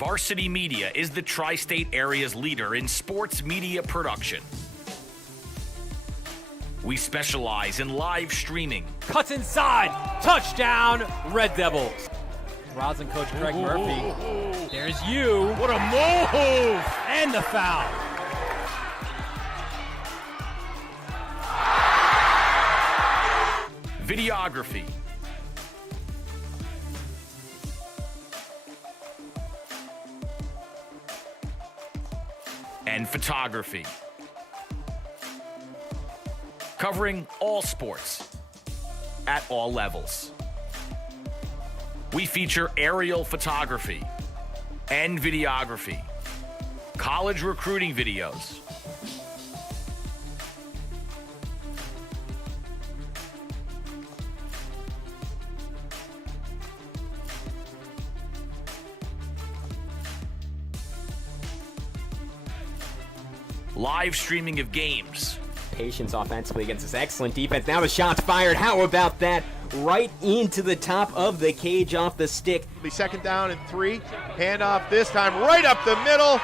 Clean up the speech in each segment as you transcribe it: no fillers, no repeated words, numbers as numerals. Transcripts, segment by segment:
Varsity Media is the tri-state area's leader in sports media production. We specialize in live streaming. Cuts inside. Touchdown, Red Devils. Rosin coach Craig Murphy. There's you. What a move! And the foul. Videography. And photography. Covering all sports at all levels. We feature aerial photography and videography, college recruiting videos, live streaming of games. Patience offensively against this excellent defense. Now the shot's fired. How about that? Right into the top of the cage off the stick. It'll be second down and 3. Handoff this time right up the middle.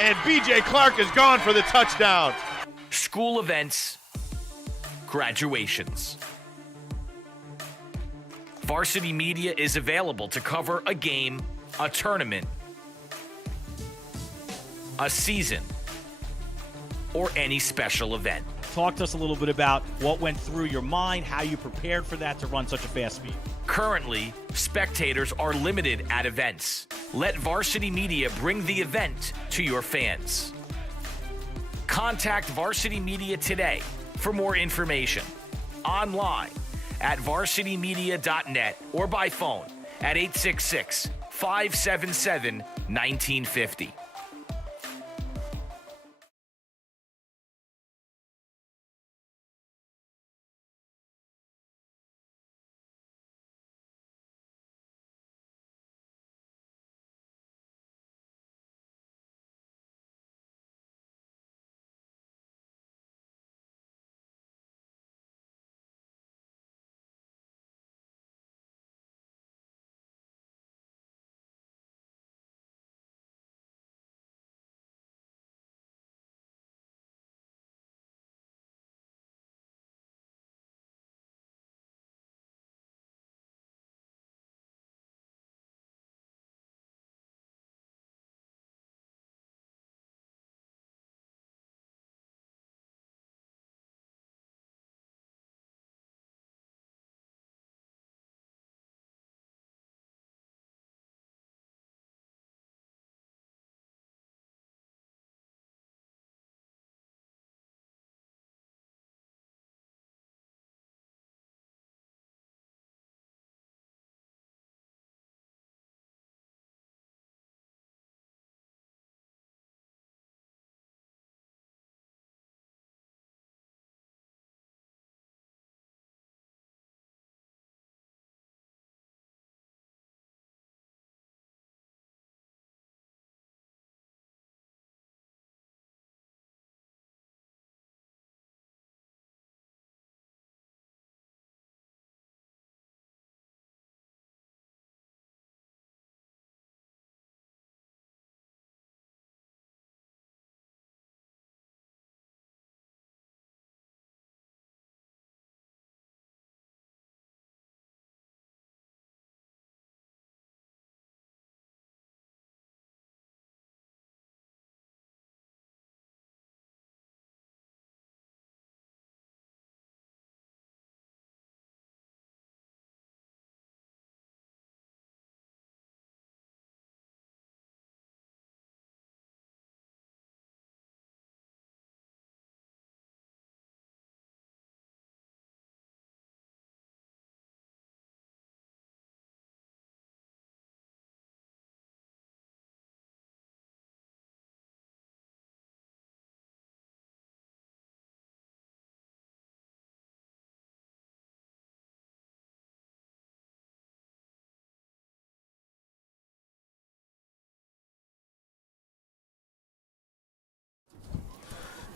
And B.J. Clark is gone for the touchdown. School events, graduations. Varsity Media is available to cover a game, a tournament, a season, or any special event. Talk to us a little bit about what went through your mind, how you prepared for that to run such a fast speed. Currently, spectators are limited at events. Let Varsity Media bring the event to your fans. Contact Varsity Media today for more information. Online at varsitymedia.net or by phone at 866-577-1950.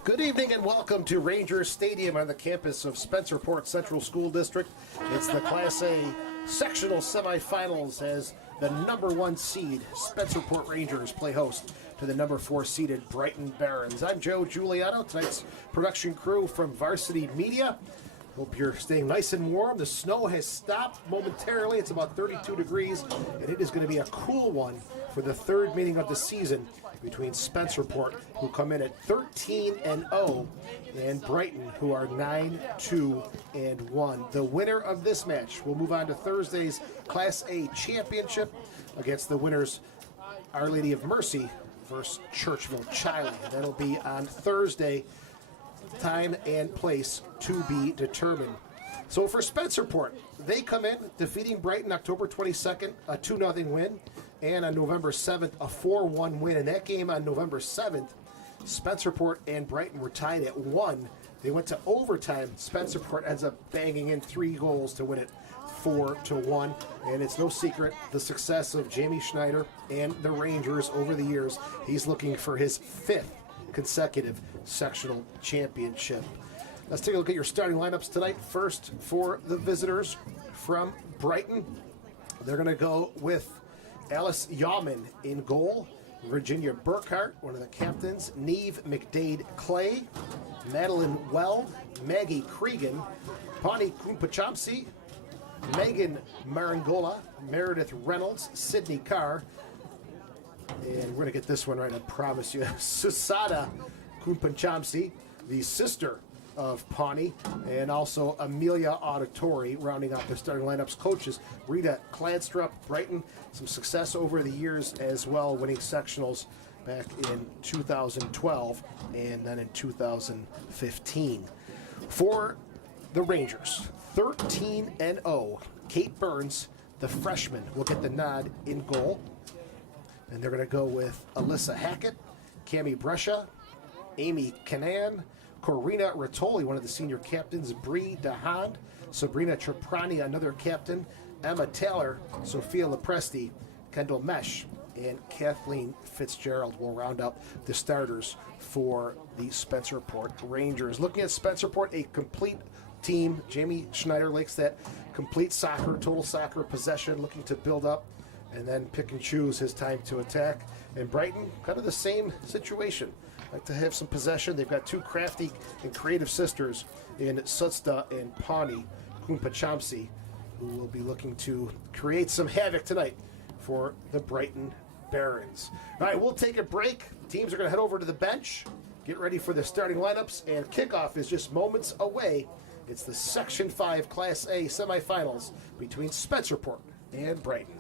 Good evening and welcome to Rangers Stadium on the campus of Spencerport Central School District. It's the Class A sectional semifinals as The number 1 seed, Spencerport Rangers, play host to the number 4 seeded Brighton Barons. I'm Joe Giuliano, tonight's production crew from Varsity Media. Hope you're staying nice and warm. The snow has stopped momentarily. It's about 32 degrees, and it is going to be a cool one for the third meeting of the season between Spencerport, who come in at 13-0, and Brighton, who are 9-2-1. The winner of this match will move on to Thursday's Class A championship against the winners, Our Lady of Mercy versus Churchville Chiley. That'll be on Thursday. Time and place to be determined. So for Spencerport, they come in defeating Brighton October 22nd, a 2-0 win, and on November 7th, a 4-1 win. In that game on November 7th, Spencerport and Brighton were tied at 1. They went to overtime. Spencerport ends up banging in 3 goals to win it 4-1. And it's no secret the success of Jamie Schneider and the Rangers over the years. He's looking for his 5th consecutive sectional championship. Let's take a look at your starting lineups tonight. First, for the visitors from Brighton, they're going to go with Alice Yawman in goal, Virginia Burkhart, one of the captains, Neve McDade Clay, Madeline Weld, Maggie Kregan, Pawnee Kumpachamsi, Megan Marangola, Meredith Reynolds, Sydney Carr, and we're going to get this one right, I promise you, Susada Kumpachamsi, the sister of Pawnee, and also Amelia Auditori, rounding out their starting lineups. Coaches, Rita Cladstrup, Brighton, some success over the years as well, winning sectionals back in 2012 and then in 2015. For the Rangers, 13-0, Kate Burns, the freshman, will get the nod in goal. And they're going to go with Alyssa Hackett, Cami Brescia, Amy Canan, Corina Rattoli, one of the senior captains, Bree DeHaan, Sabrina Traprani, another captain, Emma Taylor, Sophia Lepresti, Kendall Mesh, and Kathleen Fitzgerald will round up the starters for the Spencerport Rangers. Looking at Spencerport, a complete team. Jamie Schneider likes that complete soccer, total soccer possession, looking to build up and then pick and choose his time to attack. And Brighton, kind of the same situation. Like to have some possession. They've got 2 crafty and creative sisters in Sutsta and Pawnee Kumpachamsi, who will be looking to create some havoc tonight for the Brighton Barons. All right, we'll take a break. Teams are going to head over to the bench, get ready for the starting lineups, and kickoff is just moments away. It's the Section 5 Class A semifinals between Spencerport and Brighton.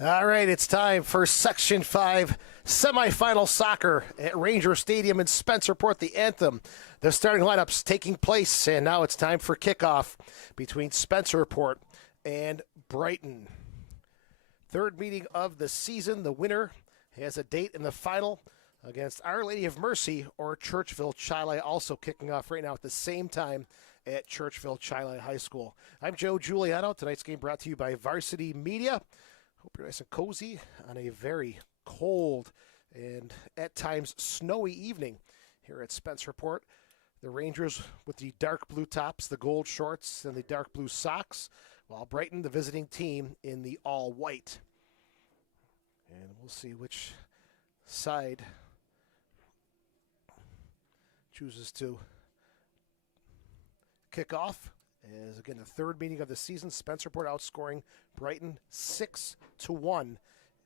All right, it's time for Section 5 semifinal soccer at Ranger Stadium in Spencerport, the anthem. The starting lineups taking place, and now it's time for kickoff between Spencerport and Brighton. Third meeting of the season. The winner has a date in the final against Our Lady of Mercy or Churchville Chile, also kicking off right now at the same time at Churchville Chile High School. I'm Joe Giuliano. Tonight's game brought to you by Varsity Media. Hope you're nice and cozy on a very cold and at times snowy evening here at Spencerport. The Rangers with the dark blue tops, the gold shorts, and the dark blue socks, while Brighton, the visiting team, in the all white. And we'll see which side chooses to kick off. As again, the third meeting of the season, Spencerport outscoring Brighton 6-1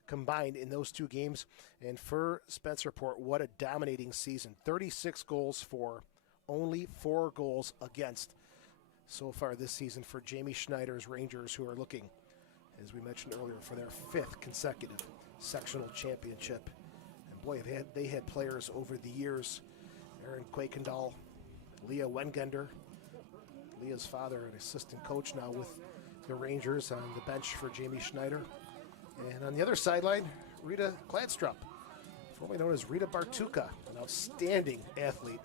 combined in those two games. And for Spencerport, what a dominating season. 36 goals for, only 4 goals against so far this season for Jamie Schneider's Rangers, who are looking, as we mentioned earlier, for their 5th consecutive sectional championship. And boy, they had players over the years. Aaron Quakendall, Leah Wengender, Leah's father, an assistant coach now with the Rangers on the bench for Jamie Schneider. And on the other sideline, Rita Kladstrup, formerly known as Rita Bartuka, an outstanding athlete.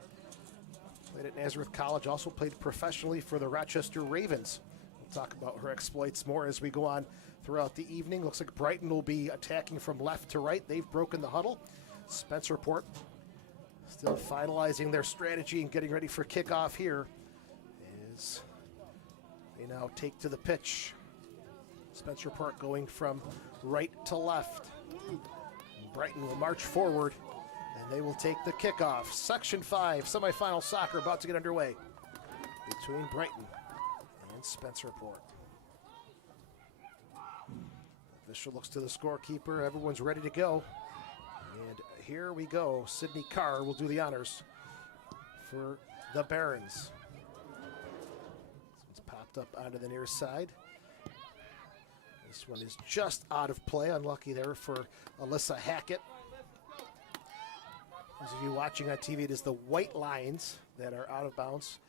Played at Nazareth College, also played professionally for the Rochester Ravens. We'll talk about her exploits more as we go on throughout the evening. Looks like Brighton will be attacking from left to right. They've broken the huddle. Spencerport still finalizing their strategy and getting ready for kickoff here. They now take to the pitch. Spencerport going from right to left. Brighton will march forward, and they will take the kickoff. Section 5 semifinal soccer about to get underway between Brighton and Spencerport. Official looks to the scorekeeper. Everyone's ready to go. And here we go. Sydney Carr will do the honors for the Barons. Popped up onto the near side. This one is just out of play. Unlucky there for Alyssa Hackett. Those of you watching on TV, it is the white lines that are out of bounds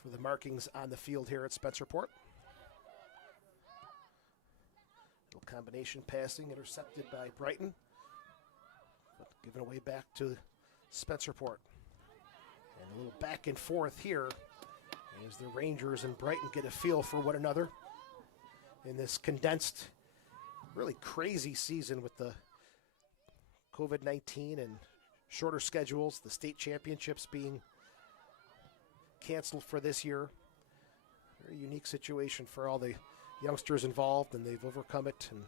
for the markings on the field here at Spencerport. Little combination passing intercepted by Brighton, but given away back to Spencerport. And a little back and forth here as the Rangers and Brighton get a feel for one another in this condensed, really crazy season with the COVID-19 and shorter schedules, the state championships being canceled for this year. Very unique situation for all the youngsters involved, and they've overcome it and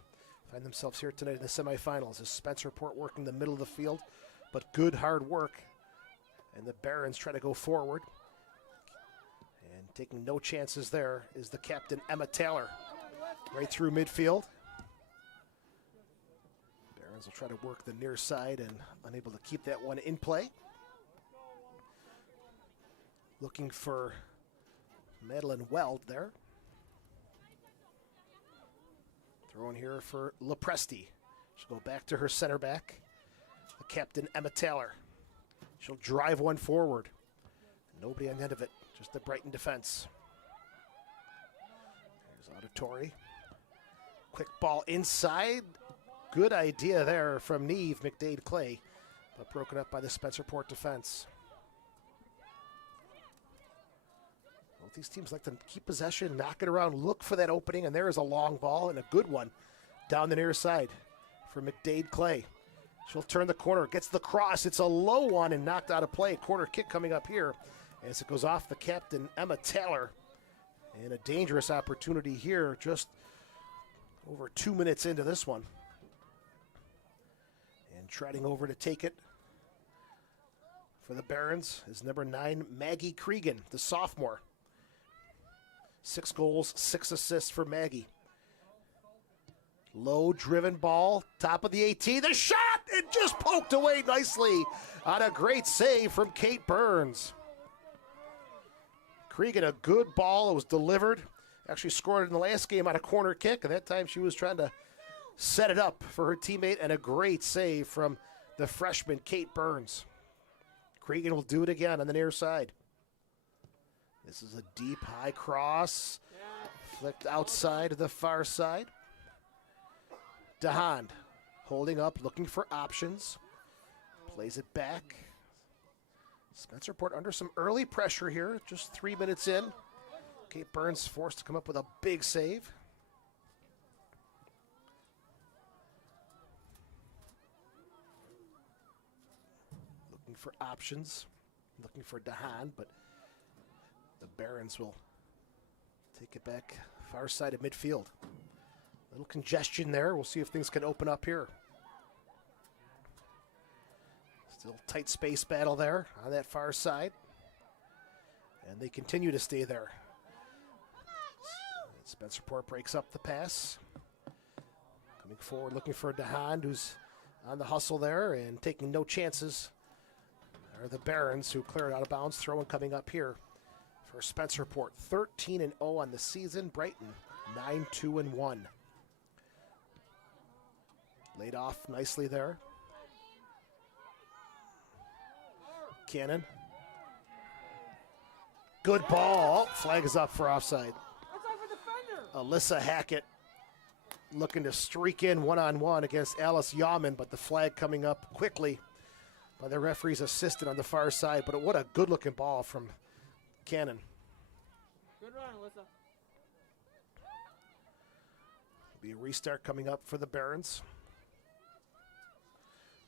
find themselves here tonight in the semifinals as Spencerport working the middle of the field, but good hard work, and the Barons try to go forward. And taking no chances there is the captain, Emma Taylor, right through midfield. Barons will try to work the near side and unable to keep that one in play. Looking for Madeline Weld there. Throwing here for Lepresti. She'll go back to her center back, the captain, Emma Taylor. She'll drive one forward. Nobody on the end of it. Just the Brighton defense. There's Auditori. Quick ball inside. Good idea there from Neve McDade Clay, but broken up by the Spencerport defense. Both these teams like to keep possession, knock it around, look for that opening, and there is a long ball and a good one down the near side for McDade Clay. She'll turn the corner, gets the cross. It's a low one and knocked out of play. Corner kick coming up here as it goes off the captain, Emma Taylor. And a dangerous opportunity here just over 2 minutes into this one. And trotting over to take it for the Barons is number 9, Maggie Kregan, the sophomore. 6 goals, 6 assists for Maggie. Low driven ball, top of the 18. The shot! It just poked away nicely on a great save from Kate Burns. Kregan, a good ball. It was delivered. Actually scored in the last game on a corner kick, and that time she was trying to set it up for her teammate, and a great save from the freshman Kate Burns. Kregan will do it again on the near side. This is a deep high cross, flicked outside to the far side. DeHaan holding up, looking for options. Plays it back. Spencerport under some early pressure here, just 3 minutes in. Kate Burns forced to come up with a big save. Looking for options, looking for DeHaan, but the Barons will take it back far side of midfield. A little congestion there. We'll see if things can open up here. Still tight space battle there on that far side. And they continue to stay there. Spencerport breaks up the pass. Coming forward, looking for DeHaan, who's on the hustle there and taking no chances. Are the Barons, who clear it out of bounds. Throw-in coming up here for Spencerport. 13-0 on the season. Brighton 9-2-1. Laid off nicely there. Cannon. Good ball. Flag is up for offside. Alyssa Hackett looking to streak in one-on-one against Alice Yaman, but the flag coming up quickly by the referee's assistant on the far side. But what a good-looking ball from Cannon. Good run, Alyssa. Be a restart coming up for the Barons.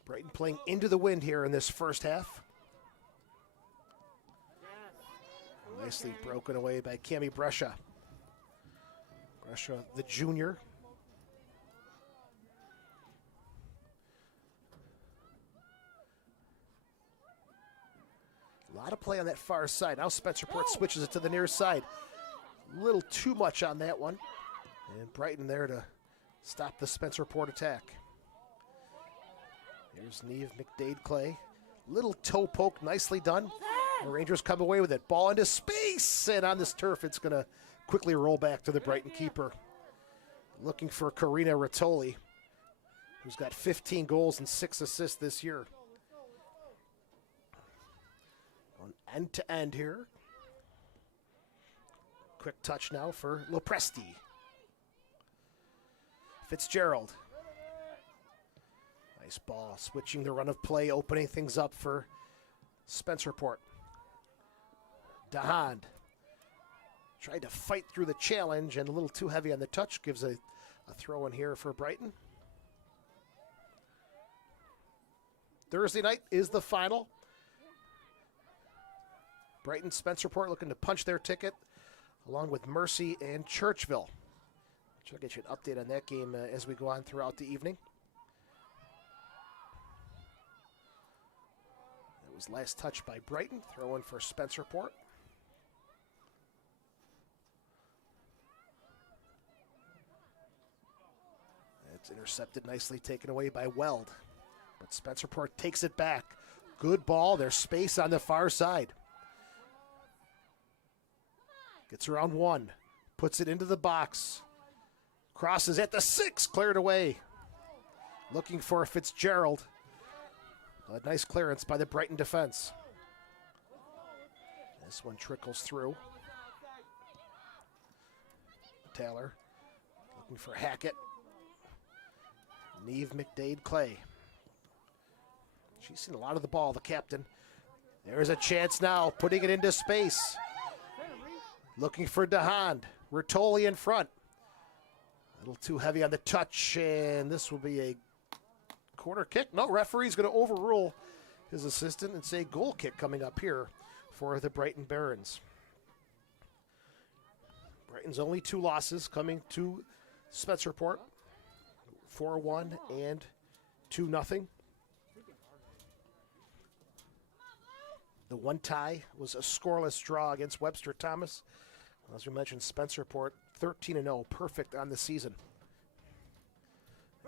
Brighton playing into the wind here in this first half. Nicely broken away by Cami Brescia. Brescia, the junior. A lot of play on that far side. Now Spencerport switches it to the near side. A little too much on that one. And Brighton there to stop the Spencerport attack. Here's Neve McDade-Clay. Little toe poke, nicely done. The Rangers come away with it. Ball into space, and on this turf, it's going to quickly roll back to the Brighton keeper. Looking for Karina Rattoli, who's got 15 goals and 6 assists this year. On end-to-end here. Quick touch now for Lopresti. Fitzgerald. Nice ball, switching the run of play, opening things up for Spencerport. DeHaan tried to fight through the challenge and a little too heavy on the touch. Gives a throw in here for Brighton. Thursday night is the final. Brighton, Spencerport looking to punch their ticket along with Mercy and Churchville. I'll get you an update on that game as we go on throughout the evening. It was last touched by Brighton. Throw in for Spencerport. It's intercepted nicely, taken away by Weld. But Spencerport takes it back. Good ball. There's space on the far side. Gets around one. Puts it into the box. Crosses at the 6. Cleared away. Looking for Fitzgerald. A nice clearance by the Brighton defense. This one trickles through. Taylor looking for Hackett. Neve McDade-Clay. She's seen a lot of the ball, the captain. There's a chance now, putting it into space. Looking for DeHaan. Rattoli in front. A little too heavy on the touch, and this will be a corner kick. No, referee's going to overrule his assistant and say goal kick coming up here for the Brighton Barons. Brighton's only 2 losses coming to Spencerport. 4-1 and 2-0. The one tie was a scoreless draw against Webster Thomas. As we mentioned, Spencerport 13-0, perfect on the season.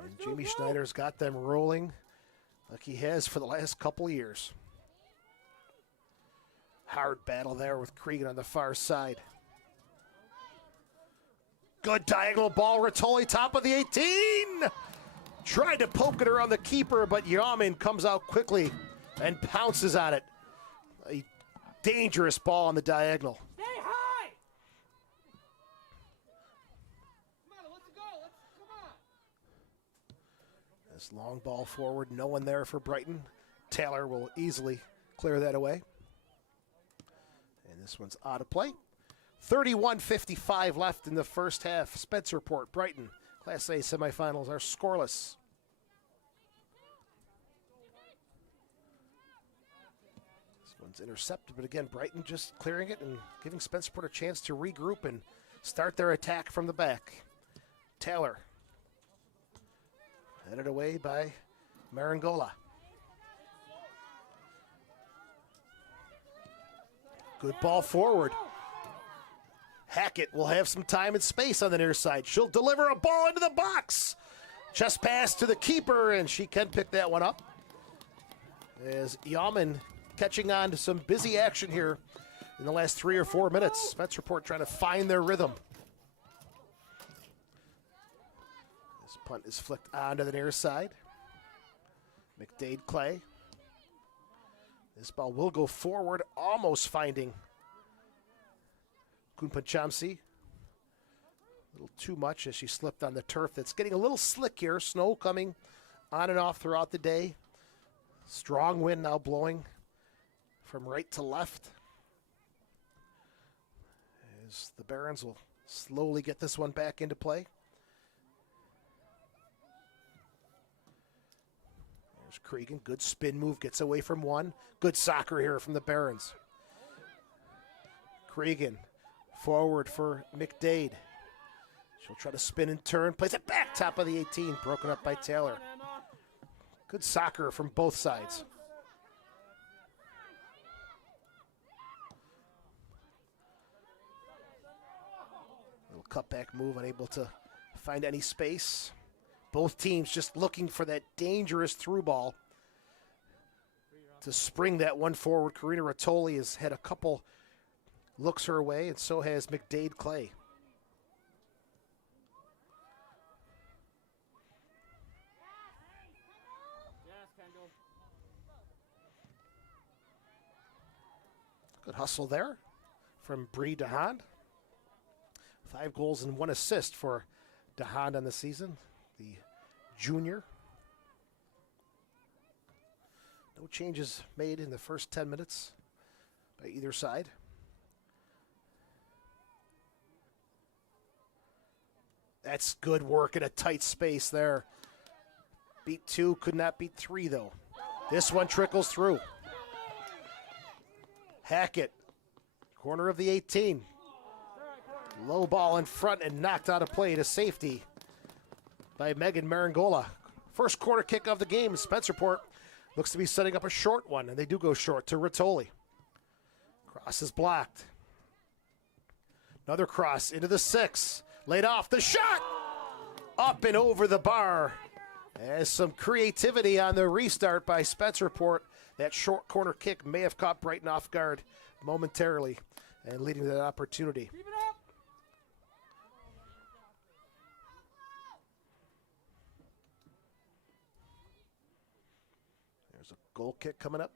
And Jamie Schneider's got them rolling like he has for the last couple of years. Hard battle there with Kregan on the far side. Good diagonal ball, Rattoli, top of the 18. Tried to poke it around the keeper, but Yaman comes out quickly and pounces on it. A dangerous ball on the diagonal. Stay high! Come on, let's go. Come on. This long ball forward, no one there for Brighton. Taylor will easily clear that away. And this one's out of play. 31:55 left in the first half. Spencerport, Brighton, Class A semifinals are scoreless. This one's intercepted, but again, Brighton just clearing it and giving Spencerport a chance to regroup and start their attack from the back. Taylor, headed away by Marangola. Good ball forward. Hackett will have some time and space on the near side. She'll deliver a ball into the box. Chest pass to the keeper, and she can pick that one up. As Yaman catching on to some busy action here in the last 3 or 4 minutes. Spencerport trying to find their rhythm. This punt is flicked onto the near side. McDade Clay. This ball will go forward, almost finding Kunpanchamsi. A little too much as she slipped on the turf. That's getting a little slick here. Snow coming on and off throughout the day. Strong wind now blowing from right to left. As the Barons will slowly get this one back into play. There's Kregan. Good spin move. Gets away from one. Good soccer here from the Barons. Kregan. Forward for McDade. She'll try to spin and turn. Plays it back, top of the 18. Broken up by Taylor. Good soccer from both sides. Little cutback move, unable to find any space. Both teams just looking for that dangerous through ball to spring that one forward. Karina Rattoli has had a couple looks her way, and so has McDade Clay. Good hustle there from Bree DeHaan. 5 goals and 1 assist for DeHaan on the season, the junior. No changes made in the first 10 minutes by either side. That's good work in a tight space there. Beat 2, could not beat 3 though. This one trickles through. Hackett, corner of the 18. Low ball in front and knocked out of play to safety by Megan Marangola. First corner kick of the game. Spencerport looks to be setting up a short one, and they do go short to Rattoli. Cross is blocked. Another cross into the 6. Laid off, the shot! Up and over the bar. As some creativity on the restart by Spencerport. That short corner kick may have caught Brighton off guard momentarily and leading to that opportunity. There's a goal kick coming up.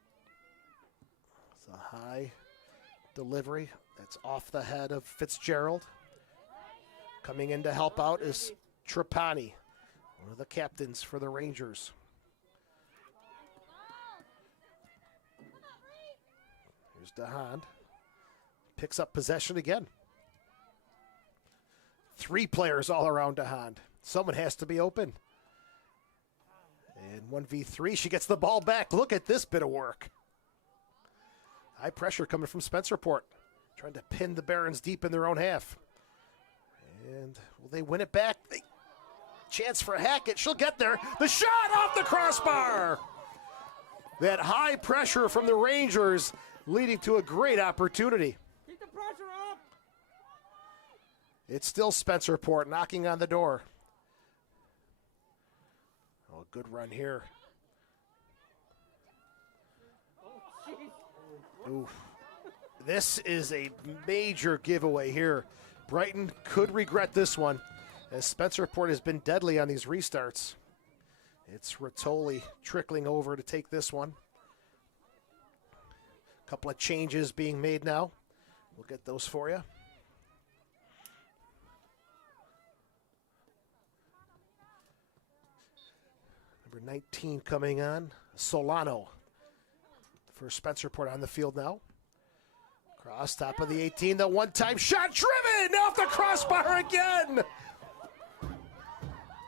It's a high delivery. That's off the head of Fitzgerald. Coming in to help out is Trapani, one of the captains for the Rangers. Here's DeHaan. Picks up possession again. 3 players all around DeHaan. Someone has to be open. And 1v3, she gets the ball back. Look at this bit of work. High pressure coming from Spencerport. Trying to pin the Barons deep in their own half. And will they win it back? Chance for Hackett. She'll get there. The shot off the crossbar. That high pressure from the Rangers leading to a great opportunity. Keep the pressure up. It's still Spencerport knocking on the door. Oh, good run here. Oof. This is a major giveaway here. Brighton could regret this one, as Spencerport has been deadly on these restarts. It's Rattoli trickling over to take this one. A couple of changes being made now. We'll get those for you. Number 19 coming on, Solano for Spencerport on the field now. Cross top of the 18, the one-time shot driven off the crossbar again.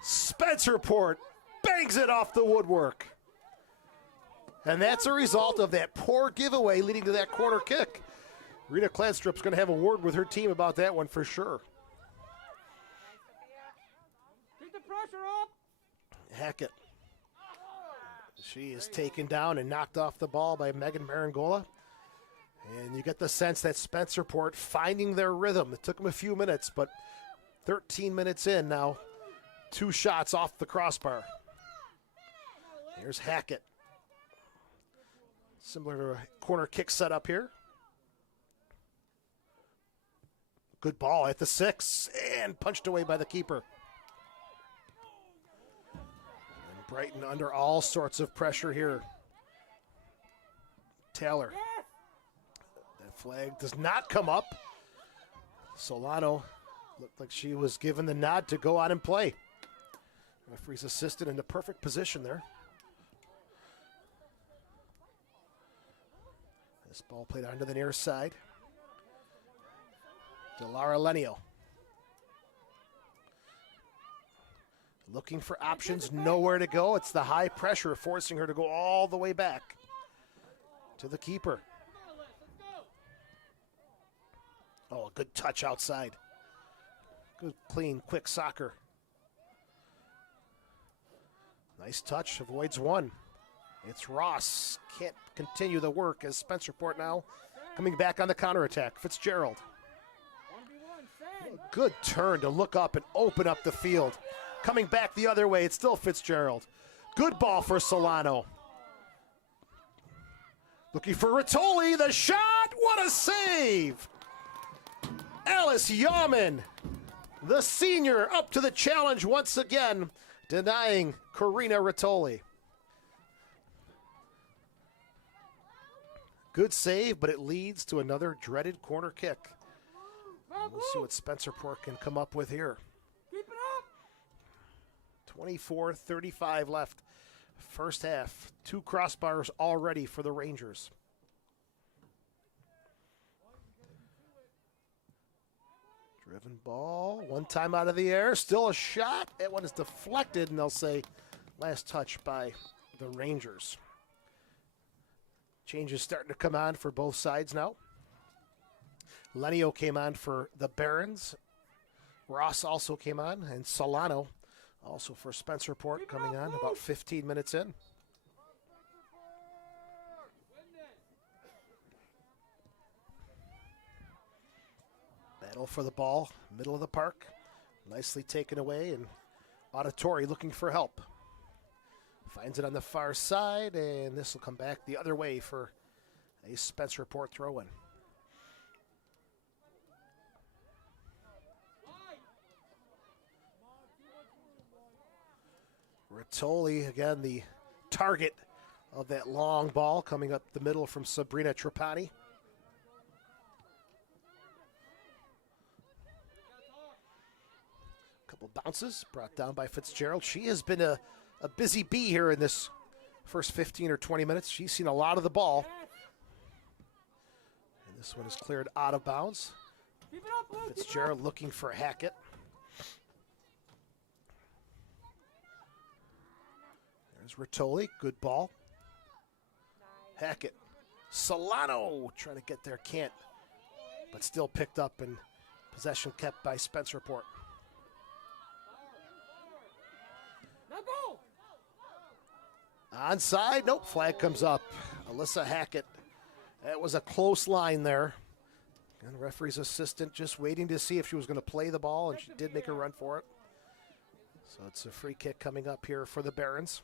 Spencerport bangs it off the woodwork. And that's a result of that poor giveaway leading to that corner kick. Rita Kladstrup's going to have a word with her team about that one for sure. Keep the pressure up. Hackett. She is taken down and knocked off the ball by Megan Marangola. And you get the sense that Spencerport finding their rhythm. It took them a few minutes, but 13 minutes in now, 2 shots off the crossbar. Here's Hackett. Similar to a corner kick setup here. Good ball at the 6 and punched away by the keeper. And Brighton under all sorts of pressure here. Taylor. That flag does not come up. Solano looked like she was given the nod to go out and play. Referee's assistant in the perfect position there. This ball played onto the near side. Delara Lenio. Looking for options, nowhere to go. It's the high pressure forcing her to go all the way back to the keeper. Oh, a good touch outside. Good, clean, quick soccer. Nice touch, avoids one. It's Ross. Can't continue the work as Spencerport now coming back on the counterattack. Fitzgerald. Good turn to look up and open up the field. Coming back the other way, it's still Fitzgerald. Good ball for Solano. Looking for Rattoli, the shot, what a save! Alice Yaman, the senior, up to the challenge once again, denying Karina Rattoli. Good save, but it leads to another dreaded corner kick. We'll see what Spencerport can come up with here. Keep it up. 24:35 left. First half. 2 crossbars already for the Rangers. Driven ball. One time out of the air. Still a shot. That one is deflected, and they'll say last touch by the Rangers. Changes starting to come on for both sides now. Lenio came on for the Barons. Ross also came on, and Solano also for Spencerport coming on about 15 minutes in. Battle for the ball, middle of the park. Nicely taken away, and Auditori looking for help. Finds it on the far side, and this will come back the other way for a Spencerport throw-in. Rattoli, again, the target of that long ball coming up the middle from Sabrina Trapani. Couple bounces brought down by Fitzgerald. She has been a busy bee here in this first 15 or 20 minutes. She's seen a lot of the ball. And this one is cleared out of bounds. Fitzgerald looking for Hackett. There's Rattoli, good ball. Hackett. Solano trying to get there, can't. But still picked up and possession kept by Spencerport. Onside, nope, flag comes up. Alyssa Hackett. That was a close line there. And the referee's assistant just waiting to see if she was going to play the ball, and she did make a run for it. So it's a free kick coming up here for the Barons.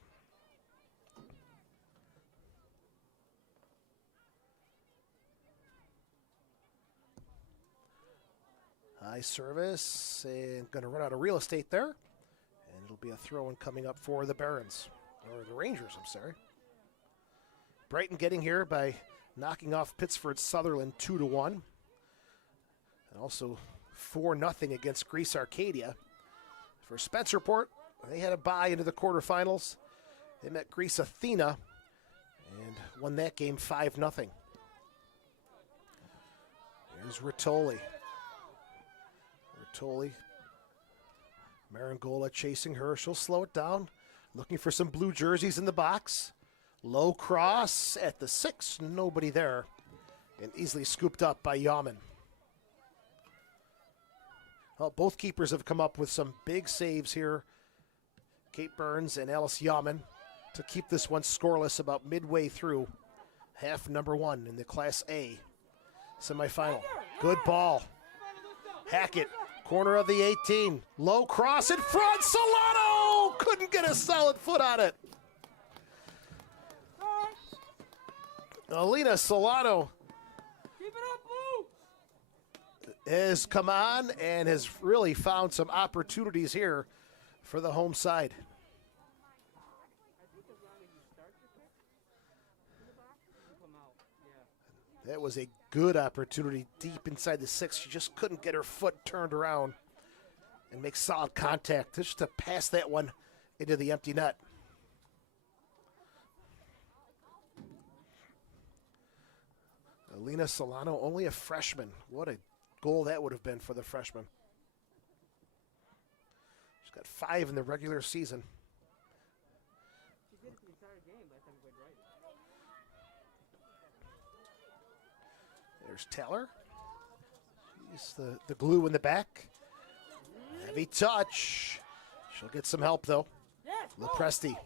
High service, and going to run out of real estate there. And it'll be a throw-in coming up for the Barons, or the Rangers, I'm sorry. Brighton getting here by knocking off Pittsford Sutherland 2-1. And also 4-0 against Greece Arcadia. For Spencerport, they had a bye into the quarterfinals. They met Greece Athena and won that game 5-0. Here's Rittoli. Marangola chasing her. She'll slow it down. Looking for some blue jerseys in the box. Low cross at the 6. Nobody there. And easily scooped up by Yaman. Well, both keepers have come up with some big saves here. Kate Burns and Alice Yaman to keep this one scoreless about midway through half number 1 in the Class A semifinal. Good ball. Hackett, corner of the 18. Low cross in front. Solano couldn't get a solid foot on it. Alina Solano has come on and has really found some opportunities here for the home side. That was a good opportunity deep inside the 6. She just couldn't get her foot turned around and make solid contact just to pass that one into the empty net. Alina Solano, only a freshman. What a goal that would have been for the freshman. She's got 5 in the regular season. There's Taylor. She's the glue in the back. Heavy touch. She'll get some help, though. Lepresti.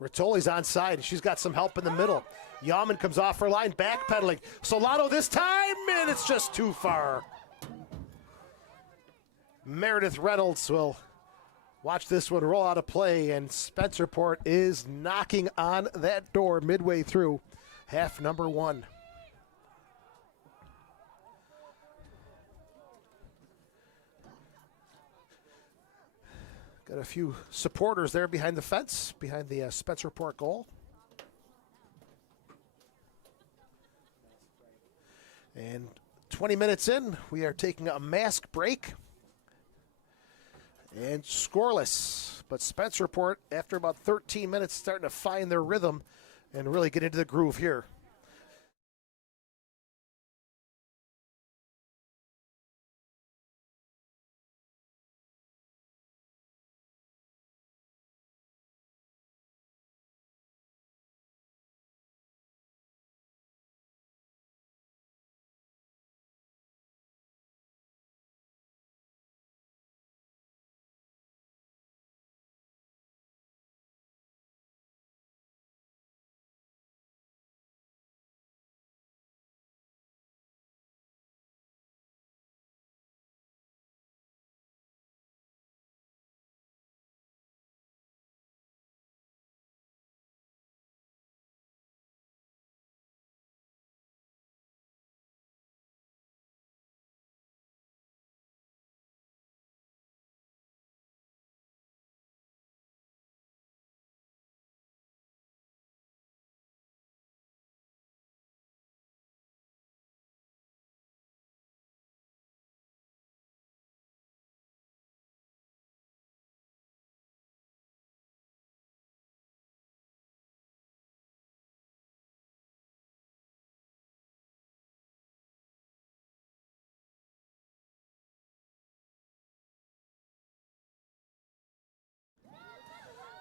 Rittoli's onside, and she's got some help in the middle. Yaman comes off her line, backpedaling. Solano this time, and it's just too far. Meredith Reynolds will watch this one roll out of play, and Spencerport is knocking on that door midway through half number 1. Got a few supporters there behind the fence, behind the Spencerport goal. And 20 minutes in, we are taking a mask break. And scoreless. But Spencerport, after about 13 minutes, starting to find their rhythm and really get into the groove here.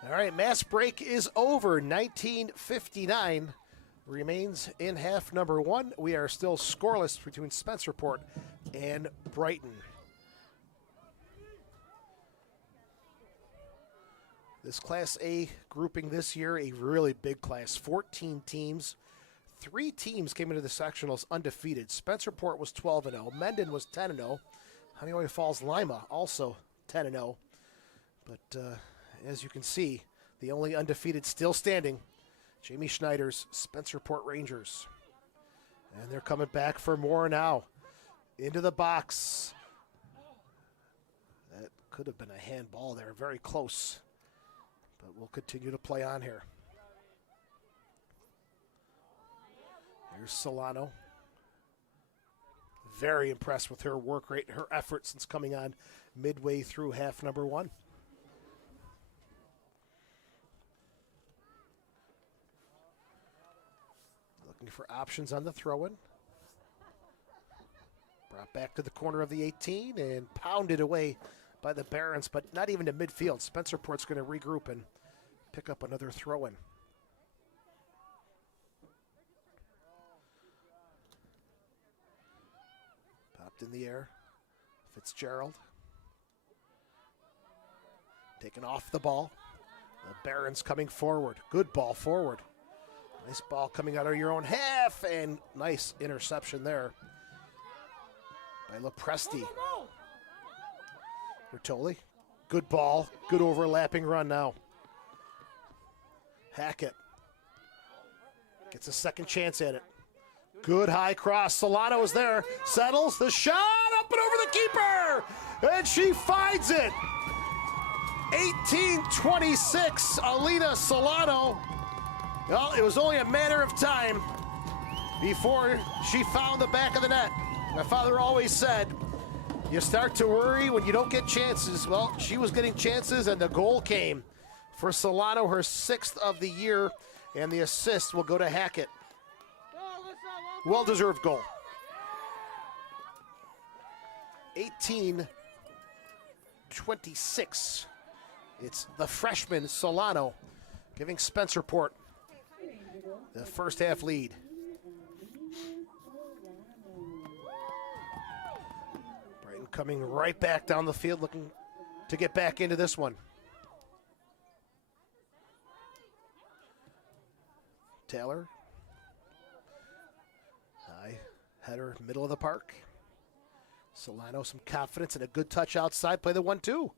All right, mass break is over. 19:59 remains in half number 1. We are still scoreless between Spencerport and Brighton. This Class A grouping this year, a really big class, 14 teams. 3 teams came into the sectionals undefeated. Spencerport was 12-0. Mendon was 10-0. Honeywell Falls Lima also 10-0. But as you can see, the only undefeated still standing, Jamie Schneider's Spencerport Rangers. And they're coming back for more now. Into the box. Could have been a handball there, very close. But we'll continue to play on here. Here's Solano. Very impressed with her work rate and her effort since coming on midway through half number one. Looking for options on the throw-in. Brought back to the corner of the 18 and pounded away by the Barons, but not even to midfield. Spencerport's going to regroup and pick up another throw-in. Popped in the air. Fitzgerald. Taken off the ball. The Barons coming forward. Good ball forward. Nice ball coming out of your own half, and nice interception there by Lopresti. Bertoli. Good ball. Good overlapping run now. Hackett gets a second chance at it. Good high cross. Solano is there. Settles the shot up and over the keeper. And she finds it. 18-26. Alina Solano. Well, it was only a matter of time before she found the back of the net. My father always said, you start to worry when you don't get chances. Well, she was getting chances, and the goal came for Solano, her 6th of the year, and the assist will go to Hackett. Well-deserved goal. 18-26. It's the freshman Solano giving Spencerport the first half lead. Brighton coming right back down the field, looking to get back into this one. Taylor. High header, middle of the park. Solano, some confidence and a good touch outside. Play the 1-2.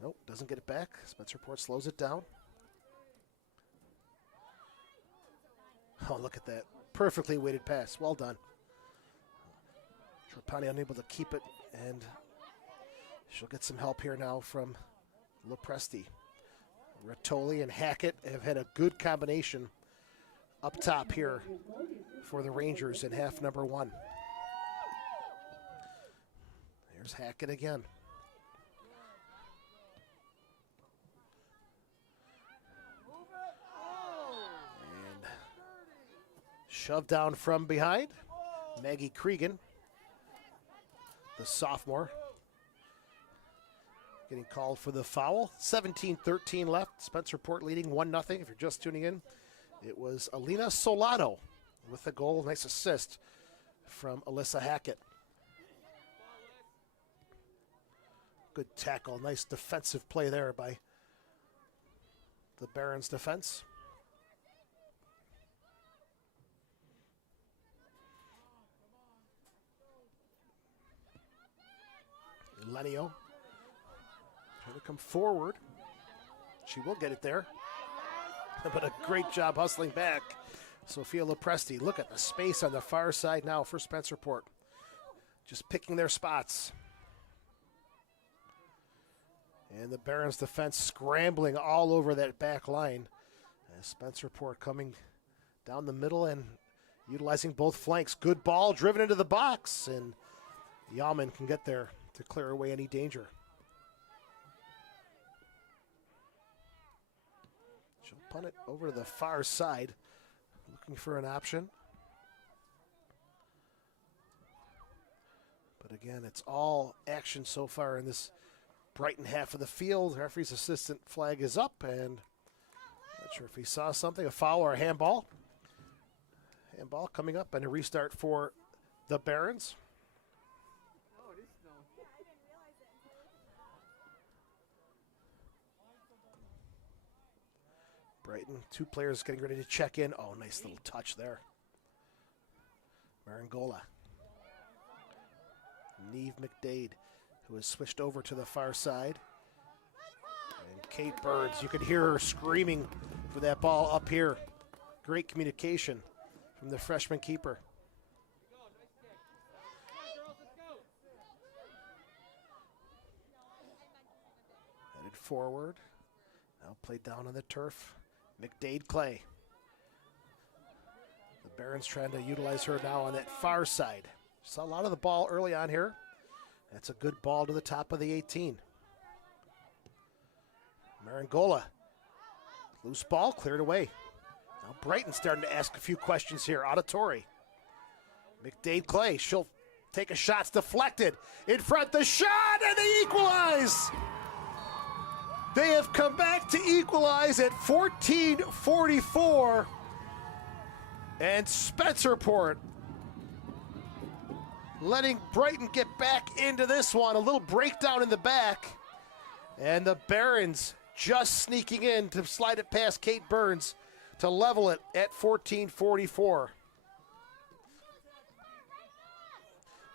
Nope, doesn't get it back. Spencerport slows it down. Oh, look at that. Perfectly weighted pass. Well done. Trapani unable to keep it, and she'll get some help here now from Lopresti. Rattoli and Hackett have had a good combination up top here for the Rangers in half number one. There's Hackett again. And shoved down from behind. Maggie Kregan, the sophomore, getting called for the foul. 17-13 left. Spencerport leading 1-0. If you're just tuning in, it was Alina Solano with the goal. Nice assist from Alyssa Hackett. Good tackle. Nice defensive play there by the Barons defense. Lenio trying to come forward. She will get it there. But a great job hustling back. Sophia Lopresti. Look at the space on the far side now for Spencerport. Just picking their spots. And the Barons defense scrambling all over that back line. As Spencerport coming down the middle and utilizing both flanks. Good ball driven into the box. And Yaman can get there to clear away any danger. She'll punt it over to the far side, looking for an option. But again, it's all action so far in this Brighton half of the field. The referee's assistant flag is up, and not sure if he saw something, a foul or a handball. Handball coming up, and a restart for the Barons. Brighton, two players getting ready to check in. Oh, nice little touch there. Marangola. Neve McDade, who has switched over to the far side. And Kate Burns, you could hear her screaming for that ball up here. Great communication from the freshman keeper. forward. Now played down on the turf. McDade Clay. The Barons trying to utilize her now on that far side. Saw a lot of the ball early on here. That's a good ball to the top of the 18. Marangola. Loose ball, cleared away. Now Brighton starting to ask a few questions here. Auditory. McDade Clay, she'll take a shot, it's deflected. In front, the shot, and they equalize! They have come back to equalize at 14:44. And Spencerport letting Brighton get back into this one. A little breakdown in the back. And the Barons just sneaking in to slide it past Kate Burns to level it at 14:44.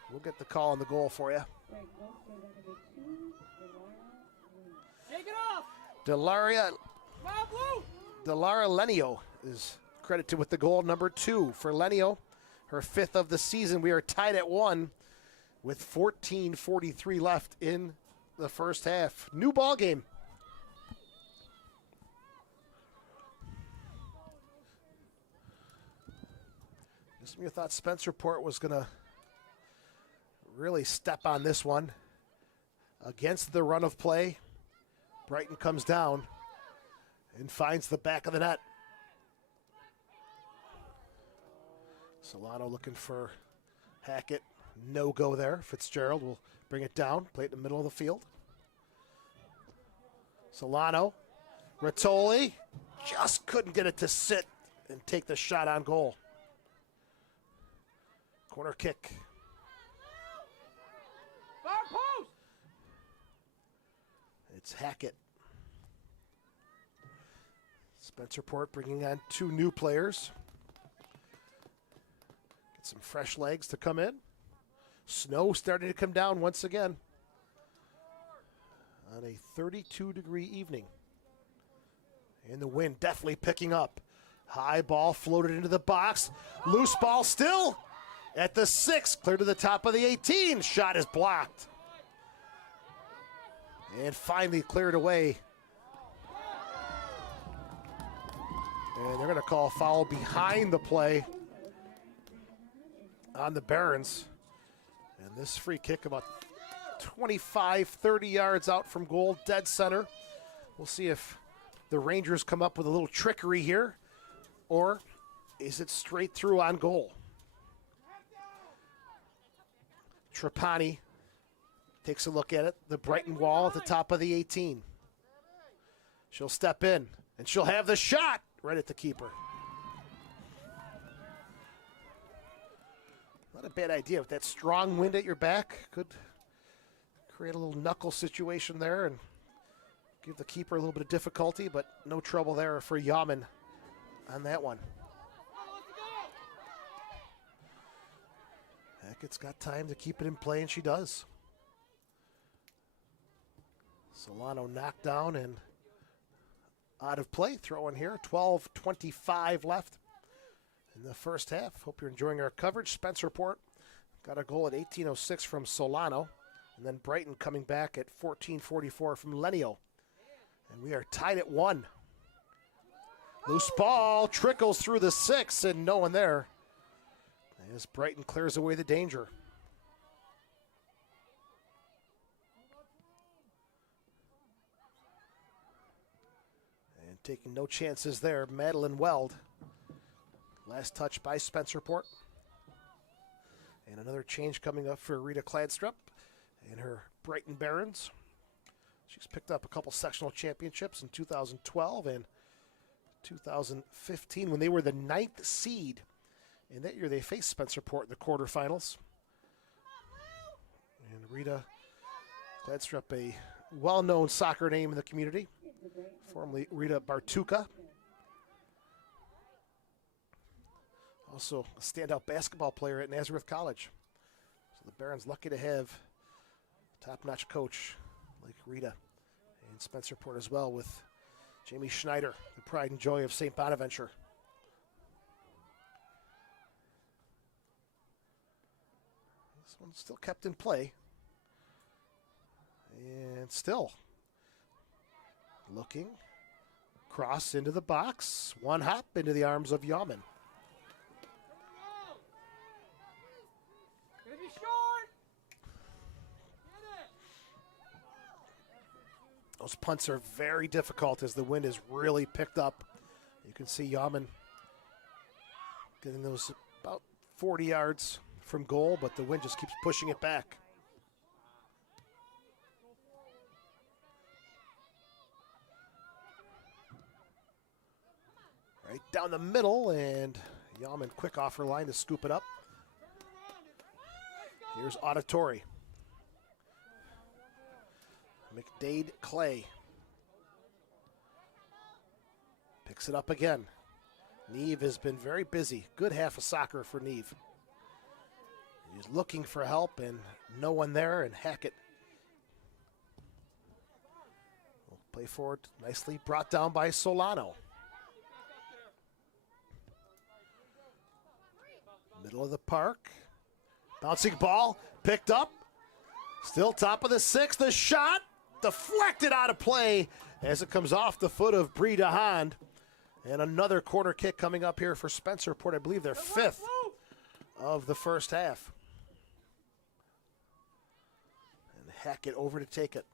We'll get the call on the goal for you. Shake it off! Delaria Blue! Lenio is credited with the goal, number 2 for Lenio, her 5th of the season. We are tied at 1 with 14:43 left in the first half. New ball game. Just when you thought Spencerport was going to really step on this one against the run of play, Brighton comes down and finds the back of the net. Solano looking for Hackett. No go there. Fitzgerald will bring it down, play it in the middle of the field. Solano. Rattoli just couldn't get it to sit and take the shot on goal. Corner kick. Far post! It's Hackett. Spencerport bringing on 2 new players. Get some fresh legs to come in. Snow starting to come down once again on a 32-degree evening. And the wind definitely picking up. High ball floated into the box. Loose ball still at the 6. Clear to the top of the 18. Shot is blocked. And finally cleared away. And they're going to call a foul behind the play on the Barons. And this free kick about 25, 30 yards out from goal, dead center. We'll see if the Rangers come up with a little trickery here, or is it straight through on goal? Trapani takes a look at it. The Brighton wall at the top of the 18. She'll step in, and she'll have the shot right at the keeper. Not a bad idea with that strong wind at your back. Could create a little knuckle situation there and give the keeper a little bit of difficulty, but no trouble there for Yaman on that one. Hackett's got time to keep it in play, and she does. Solano knocked down and out of play. Throw in here. 12:25 left in the first half. Hope you're enjoying our coverage. Spencerport got a goal at 18:06 from Solano. And then Brighton coming back at 14:44 from Lenio. And we are tied at 1. Loose ball trickles through the 6 and no one there as Brighton clears away the danger. And taking no chances there, Madeline Weld. Last touch by Spencerport. And another change coming up for Rita Kladstrup in her Brighton Barons. She's picked up a couple sectional championships in 2012 and 2015 when they were the 9th seed. And that year they faced Spencerport in the quarterfinals. And Rita Kladstrup, a well-known soccer name in the community, formerly Rita Bartuka. Also a standout basketball player at Nazareth College. So the Barons lucky to have a top-notch coach like Rita, and Spencerport as well with Jamie Schneider, the pride and joy of St. Bonaventure. This one's still kept in play. And still Looking. Cross into the box. One hop into the arms of Yaman. Those punts are very difficult as the wind is really picked up. You can see Yaman getting those about 40 yards from goal, but the wind just keeps pushing it back. Right down the middle, and Yaman quick off her line to scoop it up. Here's Auditory. McDade Clay. Picks it up again. Neve has been very busy. Good half of soccer for Neve. He's looking for help and no one there, and Hackett will play forward nicely. Brought down by Solano. Middle of the park. Bouncing ball. Picked up. Still top of the sixth. The shot. Deflected out of play as it comes off the foot of Brie DeHaan. And another corner kick coming up here for Spencerport. I believe their fifth of the first half. And Hackett over to take it.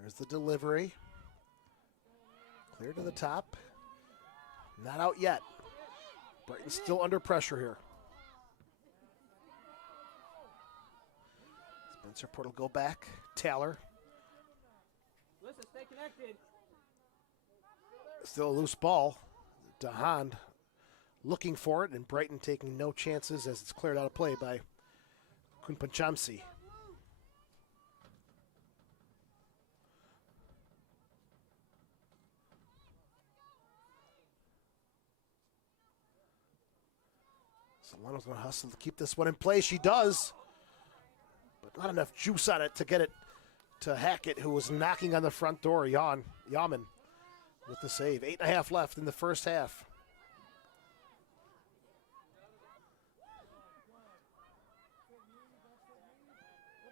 There's the delivery. Clear to the top. Not out yet. Brighton still under pressure here. Spencerport will go back. Taylor. Listen, stay connected. Still a loose ball. DeHaan looking for it, and Brighton taking no chances as it's cleared out of play by Kunpanchamsi. Solano's going to hustle to keep this one in play. She does, but not enough juice on it to get it to Hackett, who was knocking on the front door. Yaman with the save. 8.5 left in the first half.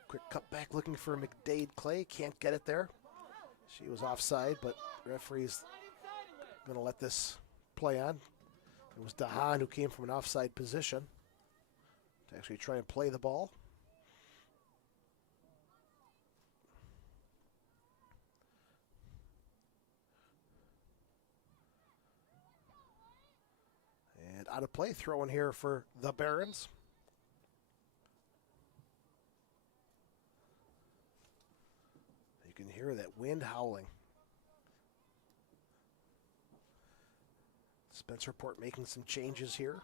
Quick cut back looking for McDade Clay. Can't get it there. She was offside, but the referee's going to let this play on. It was DeHaan who came from an offside position to actually try and play the ball. And out of play, throw in here for the Barons. You can hear that wind howling. Spencerport making some changes here.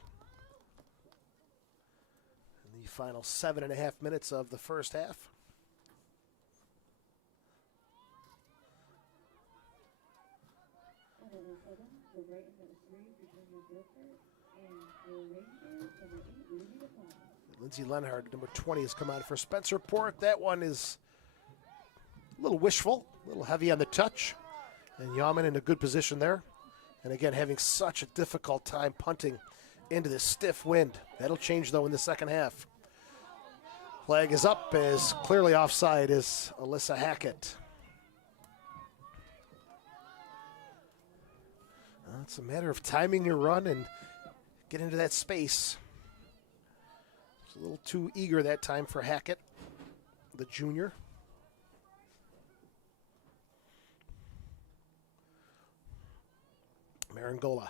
In the final 7.5 minutes of the first half. Lindsay Leonhardt, number 20, has come on for Spencerport. That one is a little wishful, a little heavy on the touch. And Yaman in a good position there. And again, having such a difficult time punting into this stiff wind. That'll change, though, in the second half. Flag is up, as clearly offside is Alyssa Hackett. It's a matter of timing your run and get into that space. It's a little too eager that time for Hackett, the junior. Marangola.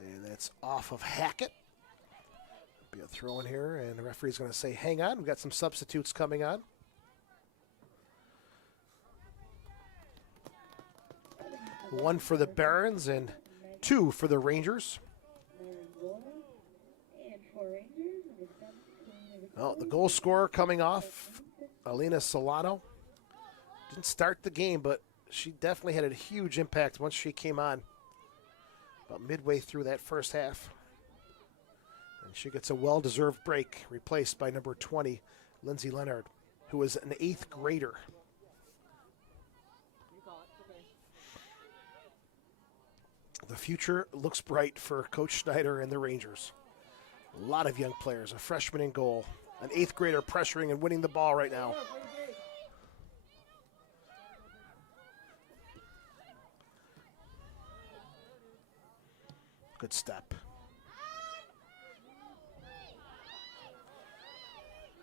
And that's off of Hackett. Be a throw in here, and the referee's going to say, hang on, we've got some substitutes coming on. One for the Barons and 2 for the Rangers. Oh, the goal scorer coming off, Alina Solano. Didn't start the game, but she definitely had a huge impact once she came on. About midway through that first half. And she gets a well-deserved break, replaced by number 20, Lindsay Leonard. who is an 8th grader. The future looks bright for Coach Schneider and the Rangers. A lot of young players, a freshman in goal, an 8th grader pressuring and winning the ball right now. Good step.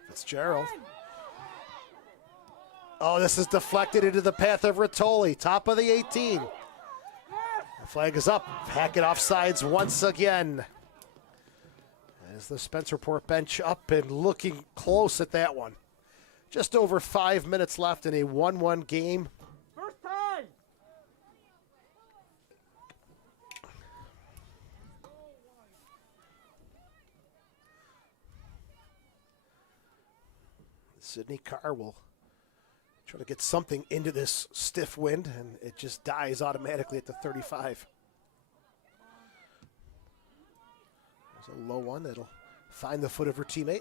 Fitzgerald. Oh, this is deflected into the path of Rattoli, top of the 18. The flag is up. Hackett offsides once again. As the Spencerport bench up and looking close at that one. Just over 5 minutes left in a 1-1 game. First time. Sydney Carr will try to get something into this stiff wind, and it just dies automatically at the 35. There's a low one that'll find the foot of her teammate.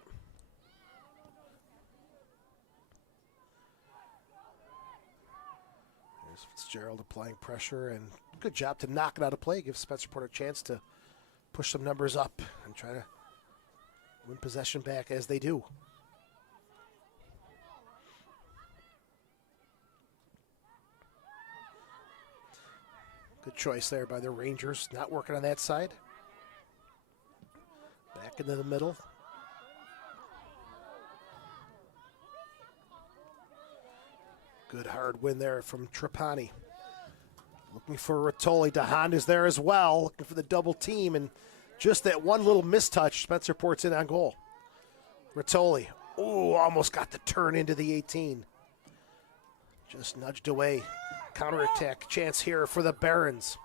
There's Fitzgerald applying pressure, and good job to knock it out of play, give Spencerport a chance to push some numbers up and try to win possession back as they do. Good choice there by the Rangers, not working on that side. Back into the middle. Good hard win there from Trapani. Looking for Rattoli. DeHaan is there as well, looking for the double team, and just that one little mistouch, Spencerport's in on goal. Rattoli, oh, almost got the turn into the 18. Just nudged away. Counterattack chance here for the Barons.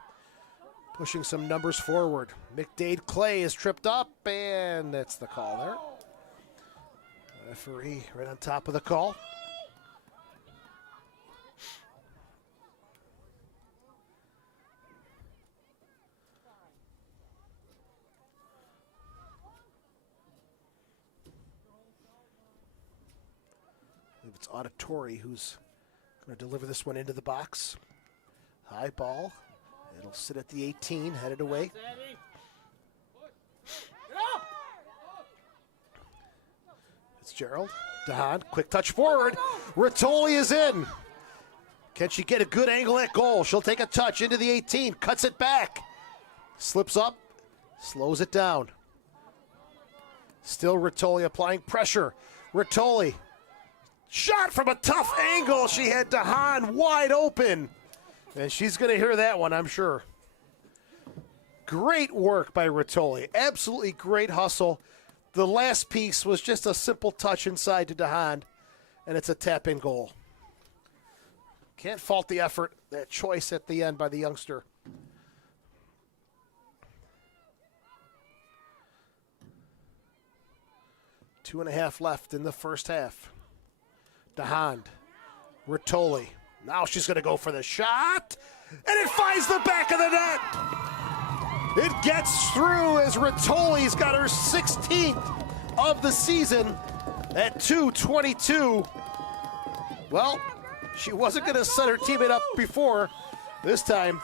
Pushing some numbers forward. McDade Clay is tripped up, and that's the call there. Referee right on top of the call. I believe it's Auditory who's going to deliver this one into the box. High ball. It'll sit at the 18, headed away. Fitzgerald. DeHaan, quick touch forward. Rattoli is in. Can she get a good angle at goal? She'll take a touch into the 18, cuts it back. Slips up, slows it down. Still Rattoli applying pressure. Rattoli. Shot from a tough angle. She had DeHaan wide open. And she's going to hear that one, I'm sure. Great work by Rattoli. Absolutely great hustle. The last piece was just a simple touch inside to DeHaan, and it's a tap-in goal. Can't fault the effort, that choice at the end by the youngster. Two and a half left in the first half. DeHaan, Rattoli. Now she's going to go for the shot, and it finds the back of the net. It gets through as Rattoli's got her 16th of the season at 2:22. Well, she wasn't going to set her teammate up before. This time,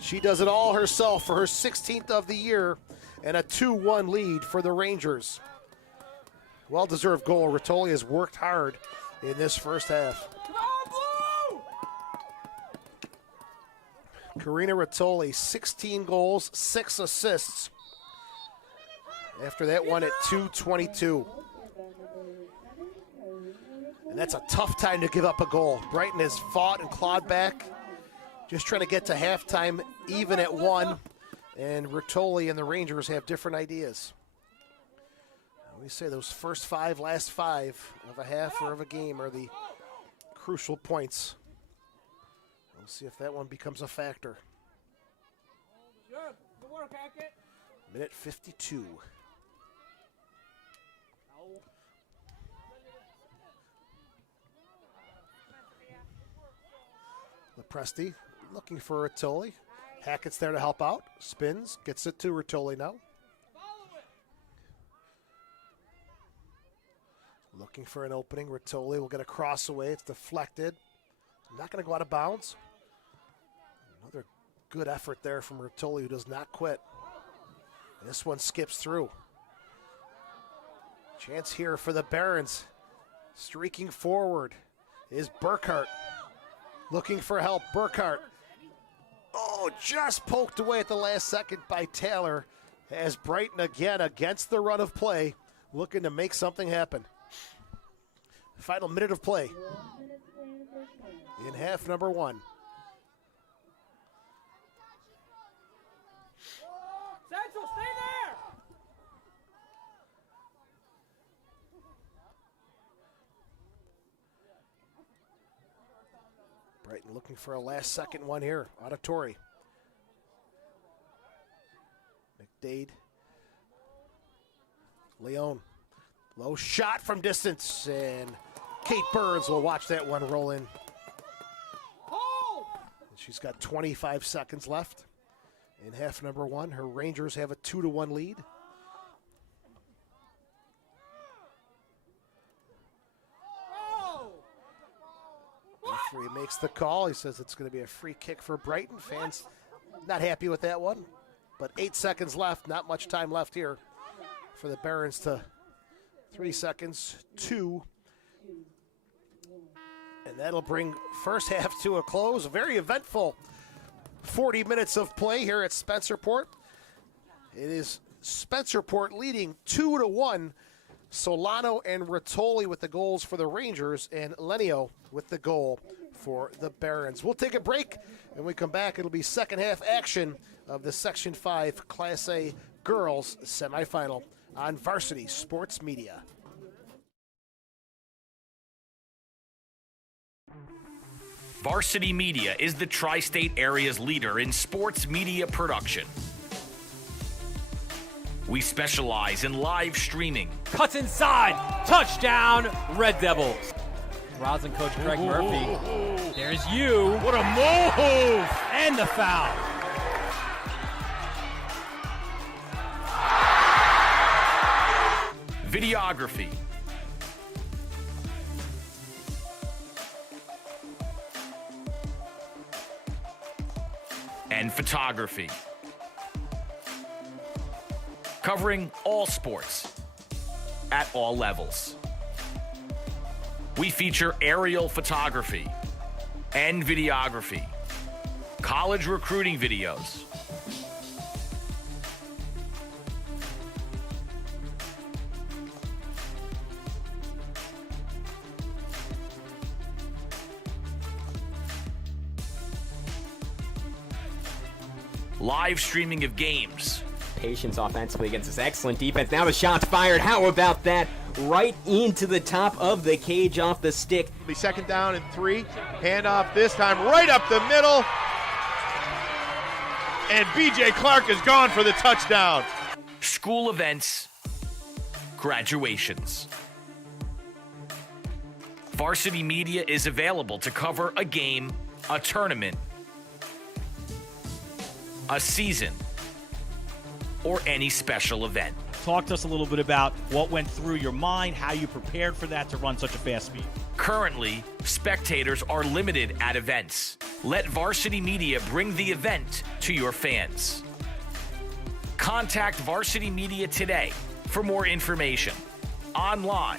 she does it all herself for her 16th of the year and a 2-1 lead for the Rangers. Well-deserved goal. Rattoli has worked hard in this first half. Karina Rattoli, 16 goals, 6 assists. After that one at 2:22. And that's a tough time to give up a goal. Brighton has fought and clawed back, just trying to get to halftime even at 1. And Rattoli and the Rangers have different ideas. We say those first 5, last 5 of a half or of a game are the crucial points. We'll see if that one becomes a factor. Good work, Hackett. Minute 52. Lepresti looking for Rattoli. Hackett's there to help out. Spins, gets it to Rattoli now. looking for an opening. Rattoli will get a cross away. It's deflected. Not going to go out of bounds. Another good effort there from Rattoli, who does not quit. And this one skips through. Chance here for the Barons. Streaking forward is Burkhart. Looking for help. Burkhart. Oh, just poked away at the last second by Taylor, as Brighton again against the run of play, looking to make something happen. Final minute of play in half number one. Central, stay there! Brighton looking for a last second one here. Auditory. McDade. Leon. Low shot from distance, and Kate Burns will watch that one roll in. She's got 25 seconds left in half number one. Her Rangers have a 2-1 lead. Referee makes the call. He says it's going to be a free kick for Brighton. Fans not happy with that one, but 8 seconds left. Not much time left here for the Barons to 3 seconds, 2. And that'll bring first half to a close. A very eventful 40 minutes of play here at Spencerport. It is Spencerport leading 2-1. Solano and Rattoli with the goals for the Rangers, and Lenio with the goal for the Barons. We'll take a break, and when we come back, it'll be second half action of the Section 5 Class A Girls Semifinal on Varsity Sports Media. Varsity Media is the tri-state area's leader in sports media production. We specialize in live streaming, Cuts inside. Touchdown, Red Devils. Rosin coach Craig Murphy. There's you. What a move! And the foul. videography, and photography. Covering all sports at all levels. We feature aerial photography and videography, college recruiting videos, live streaming of games, Patience offensively against this excellent defense. Now the shot's fired. How about that? Right into the top of the cage off the stick. It'll be second down and 3. Handoff this time right up the middle. And B.J. Clark is gone for the touchdown. school events, graduations. Varsity Media is available to cover a game, a tournament, a season, or any special event. Talk to us a little bit about what went through your mind, how you prepared for that to run such a fast speed. Currently, spectators are limited at events. Let Varsity Media bring the event to your fans. Contact Varsity Media today for more information. Online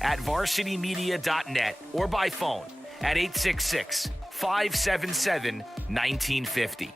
at varsitymedia.net or by phone at 866-577-1950.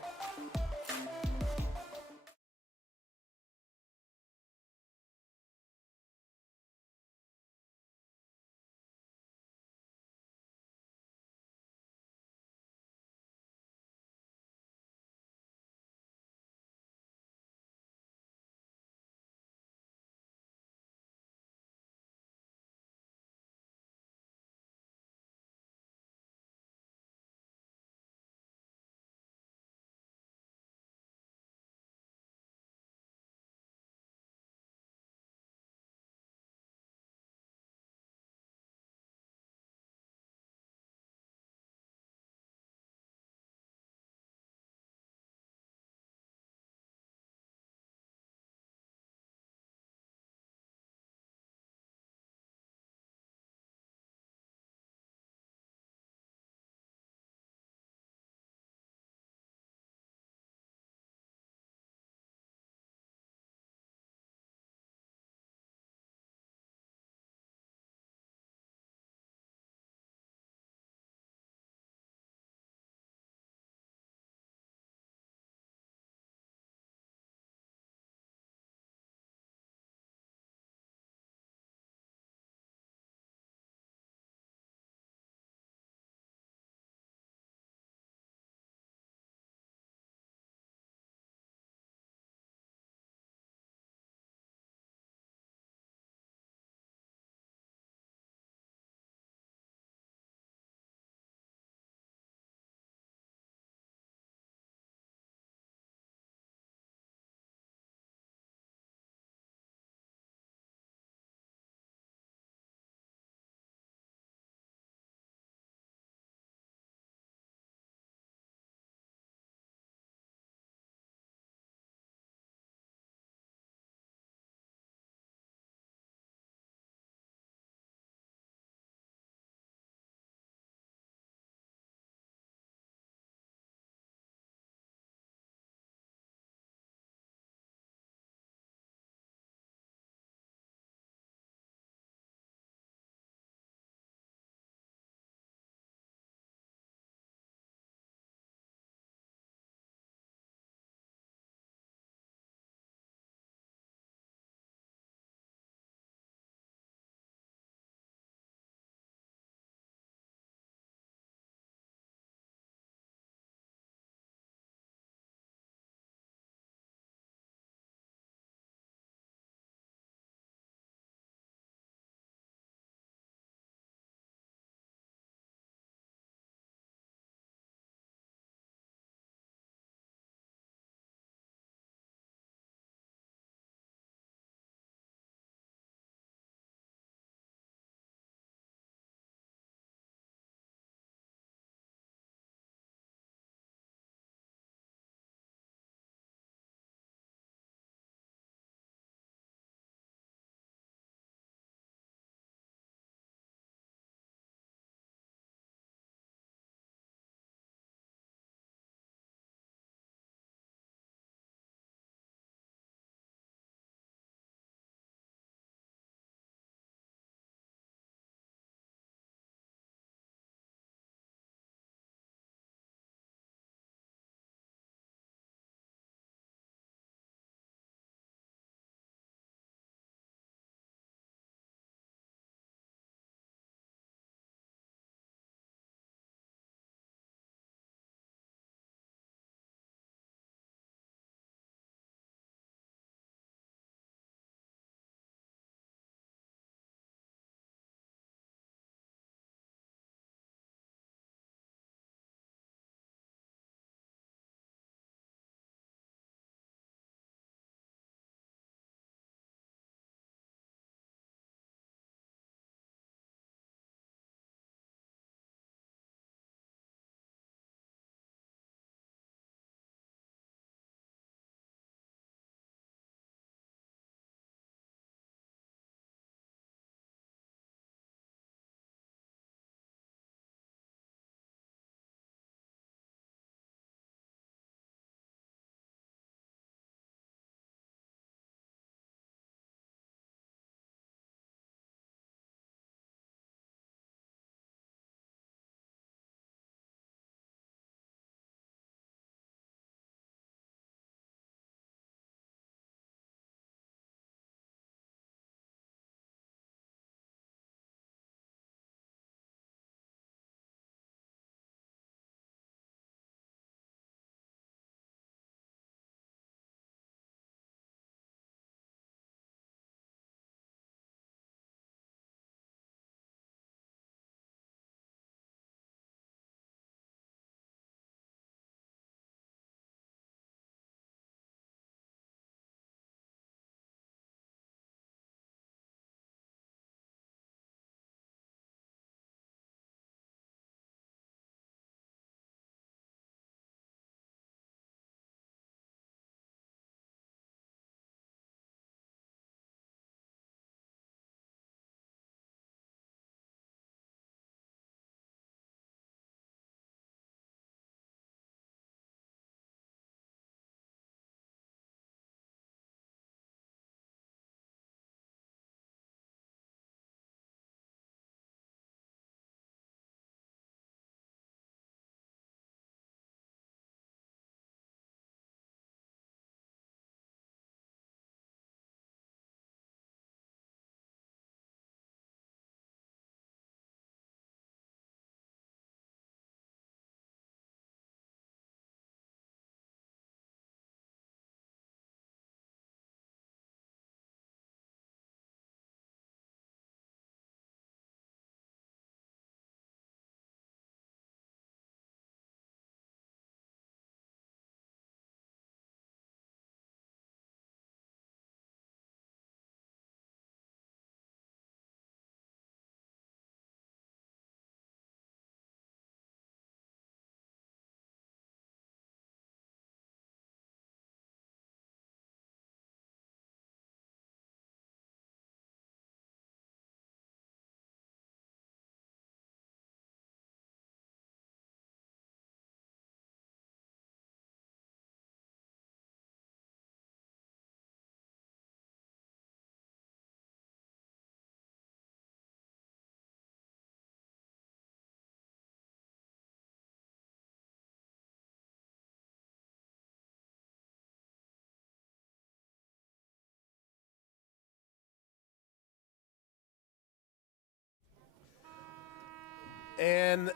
And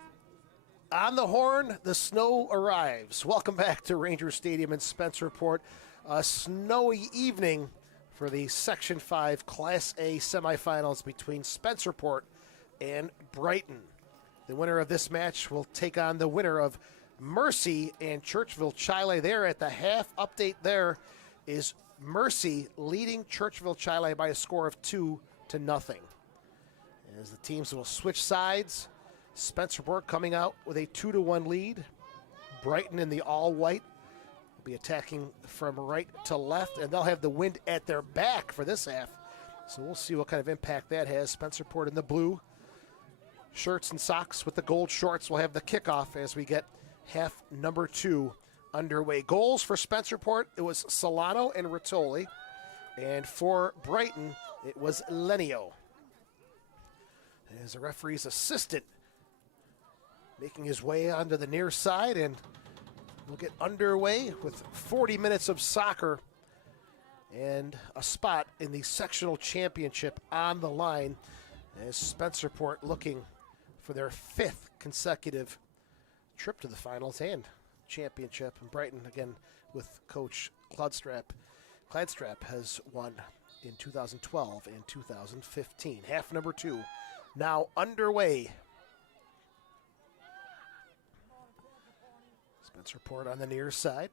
on the horn, the snow arrives. Welcome back to Ranger Stadium in Spencerport. A snowy evening for the Section 5 Class A semifinals between Spencerport and Brighton. The winner of this match will take on the winner of Mercy and Churchville Chile. There at the half update there is Mercy leading Churchville Chile by a score of 2-0. As the teams will switch sides, Spencerport coming out with a 2-1 lead. Brighton in the all-white will be attacking from right to left, and they'll have the wind at their back for this half. So we'll see what kind of impact that has. Spencerport in the blue shirts and socks with the gold shorts will have the kickoff as we get half number 2 underway. Goals for Spencerport, it was Solano and Rittoli. And for Brighton, it was Lenio. As the referee's assistant making his way onto the near side, and we'll get underway with 40 minutes of soccer and a spot in the sectional championship on the line as Spencerport looking for their 5th consecutive trip to the finals and championship. And Brighton, again, with Coach Cladstrap has won in 2012 and 2015. Half number 2 now underway. Spencerport on the near side.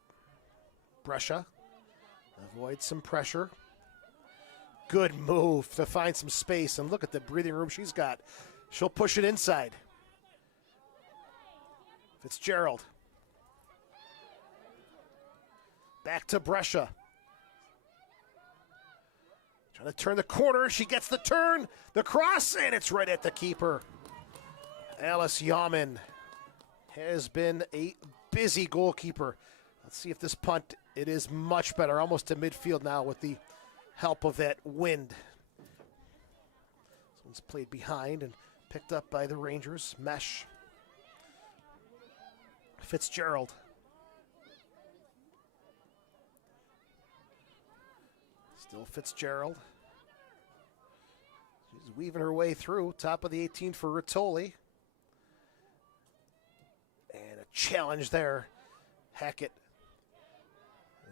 Brescia avoids some pressure. Good move to find some space, and look at the breathing room she's got. She'll push it inside. Fitzgerald. Back to Brescia. Trying to turn the corner. She gets the turn, the cross, and it's right at the keeper. Alice Yaman has been a busy goalkeeper. Let's see if this punt, it is much better. Almost to midfield now with the help of that wind. This one's played behind and picked up by the Rangers. Mesh. Fitzgerald. Still Fitzgerald. She's weaving her way through. Top of the 18 for Rittoli. And a challenge there. Hackett.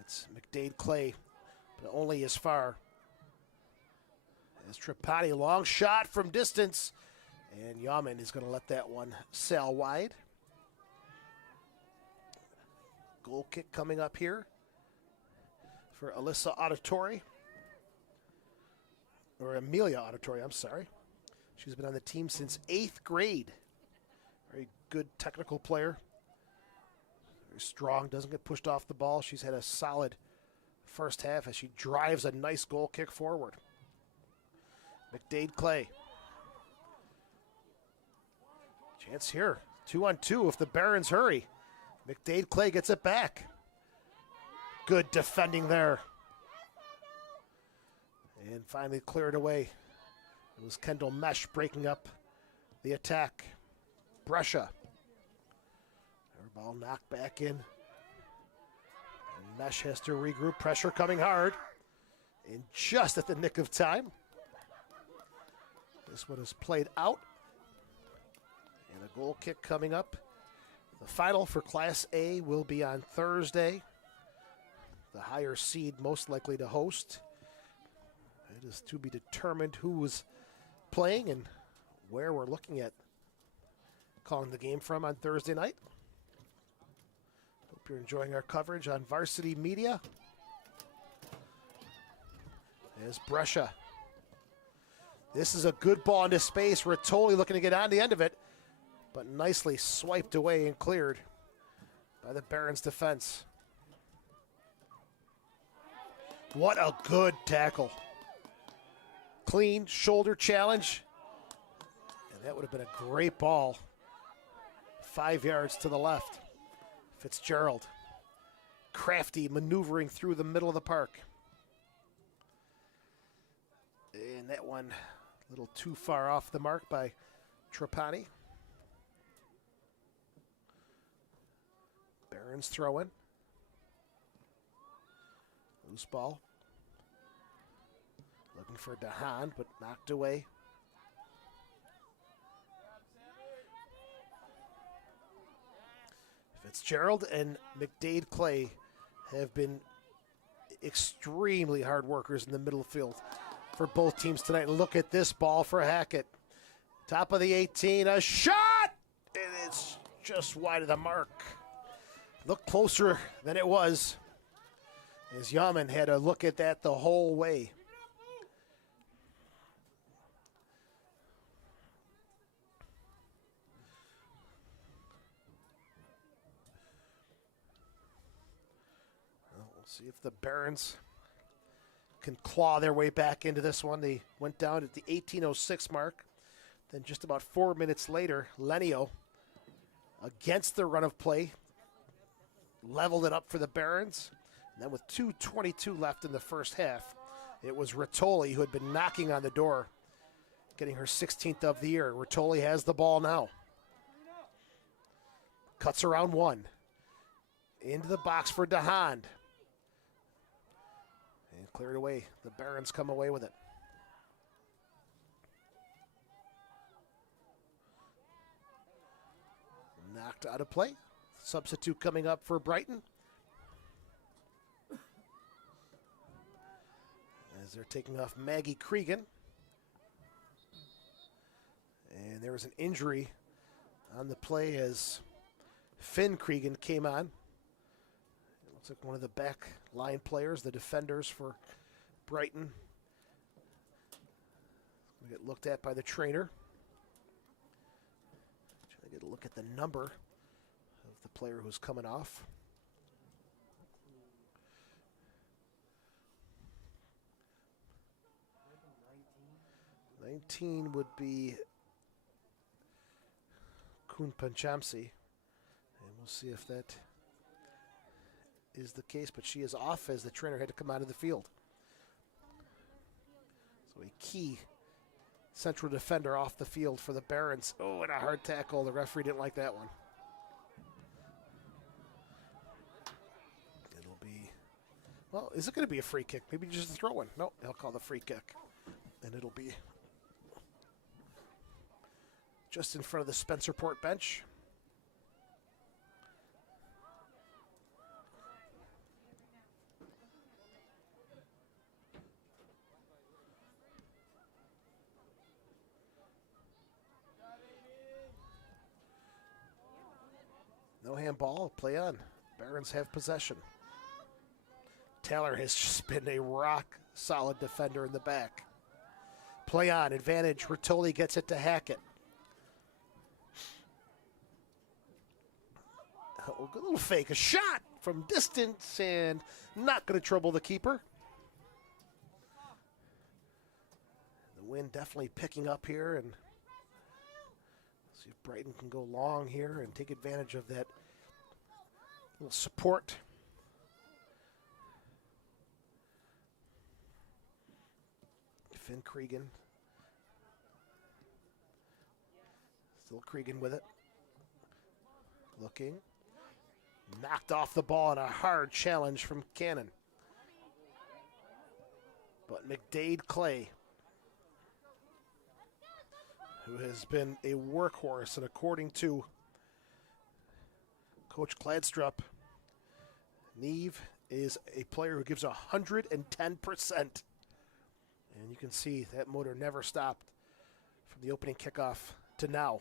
It's McDade Clay, but only as far as Trapani. Long shot from distance. And Yaman is going to let that one sail wide. Goal kick coming up here for Alyssa Auditori. Or Amelia Auditori, I'm sorry. She's been on the team since 8th grade. Very good technical player. Very strong, doesn't get pushed off the ball. She's had a solid first half as she drives a nice goal kick forward. McDade Clay. Chance here. 2-on-2 if the Barons hurry. McDade Clay gets it back. Good defending there. And finally cleared away. It was Kendall Mesh breaking up the attack. Brescia. Her ball knocked back in. And Mesh has to regroup. Pressure coming hard. And just at the nick of time. This one is played out. And a goal kick coming up. The final for Class A will be on Thursday. The higher seed most likely to host. It is to be determined who is playing and where we're looking at calling the game from on Thursday night. Hope you're enjoying our coverage on Varsity Media. There's Brescia. This is a good ball into space. Rittoli looking to get on the end of it, but nicely swiped away and cleared by the Barons defense. What a good tackle. Clean shoulder challenge. And that would have been a great ball. 5 yards to the left. Fitzgerald. Crafty maneuvering through the middle of the park. And that one a little too far off the mark by Trapani. Barons throwing. Loose ball. Looking for Dahan, but knocked away. Fitzgerald and McDade Clay have been extremely hard workers in the middle field for both teams tonight. And look at this ball for Hackett. Top of the 18, a shot! And it's just wide of the mark. Looked closer than it was, as Yaman had to look at that the whole way. Well, we'll see if the Barons can claw their way back into this one. They went down at the 18:06 mark. Then just about 4 minutes later, Lenio, against the run of play, leveled it up for the Barons. And then with 2:22 left in the first half, it was Rattoli who had been knocking on the door, getting her 16th of the year. Rattoli has the ball now. Cuts around one. Into the box for DeHaan. And cleared away. The Barons come away with it. Knocked out of play. Substitute coming up for Brighton. As they're taking off Maggie Kregan. And there was an injury on the play as Finn Kregan came on. It looks like one of the back line players, the defenders for Brighton. Going to get looked at by the trainer. Trying to get a look at the number of the player who's coming off. (19) would be Kun Panchamsi, and we'll see if that is the case, but she is off as the trainer had to come out of the field. So a key central defender off the field for the Barons. Oh, and a hard tackle. The referee didn't like that one. It'll be, well, is it going to be a free kick? Maybe just a throw-in. No, they'll call the free kick. And it'll be just in front of the Spencerport bench. No handball, play on. Barons have possession. Taylor has just been a rock-solid defender in the back. Play on, advantage. Rattoli gets it to Hackett. Oh, a little fake, a shot from distance, and not going to trouble the keeper. The wind definitely picking up here, and see if Brighton can go long here and take advantage of that little support. Finn Kregan. Still Kregan with it. Looking. Knocked off the ball and a hard challenge from Cannon. But McDade Clay, who has been a workhorse, and according to Coach Kladstrup, Neve is a player who gives 110%. And you can see that motor never stopped from the opening kickoff to now.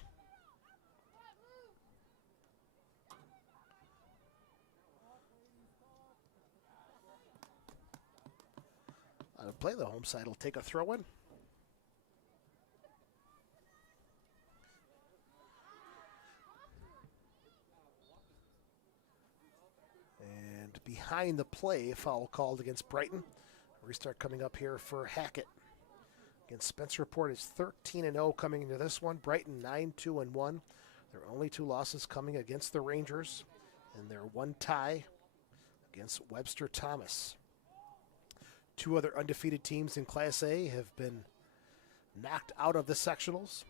On a play, the home side will take a throw-in. And behind the play, foul called against Brighton. Restart coming up here for Hackett. Against Spencerport is 13-0 coming into this one. Brighton 9-2-1. Their only two losses coming against the Rangers, and their one tie against Webster Thomas. Two other undefeated teams in Class A have been knocked out of the sectionals.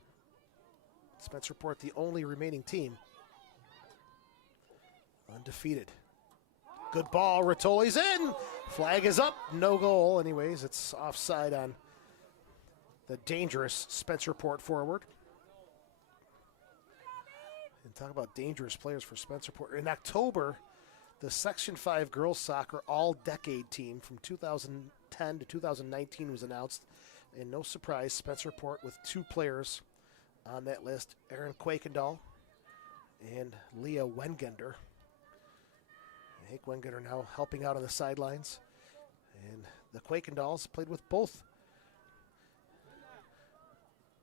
Spencerport, the only remaining team undefeated. Good ball, Rattoli's in. Flag is up, no goal. Anyways, it's offside on the dangerous Spencerport forward. And Talk about dangerous players for Spencerport. In October, the Section 5 girls soccer all-decade team from 2010 to 2019 was announced. And no surprise, Spencerport with 2 players on that list, Erin Quakendall and Leah Wengender. Hank Wengender now helping out on the sidelines. And the Quakendalls played with both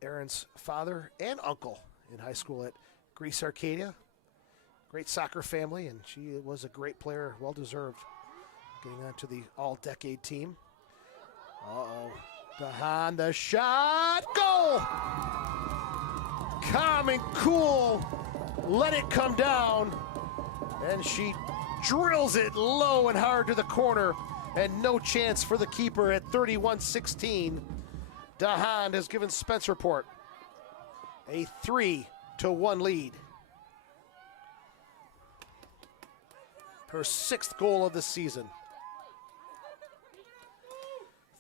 Erin's father and uncle in high school at Greece Arcadia. Great soccer family, and she was a great player, well-deserved, getting onto the all-decade team. Uh-oh. Behind the shot, goal! Calm and cool, let it come down, and she drills it low and hard to the corner, and no chance for the keeper at 31-16. DeHaan has given Spencerport a 3-1 lead. Her 6th goal of the season.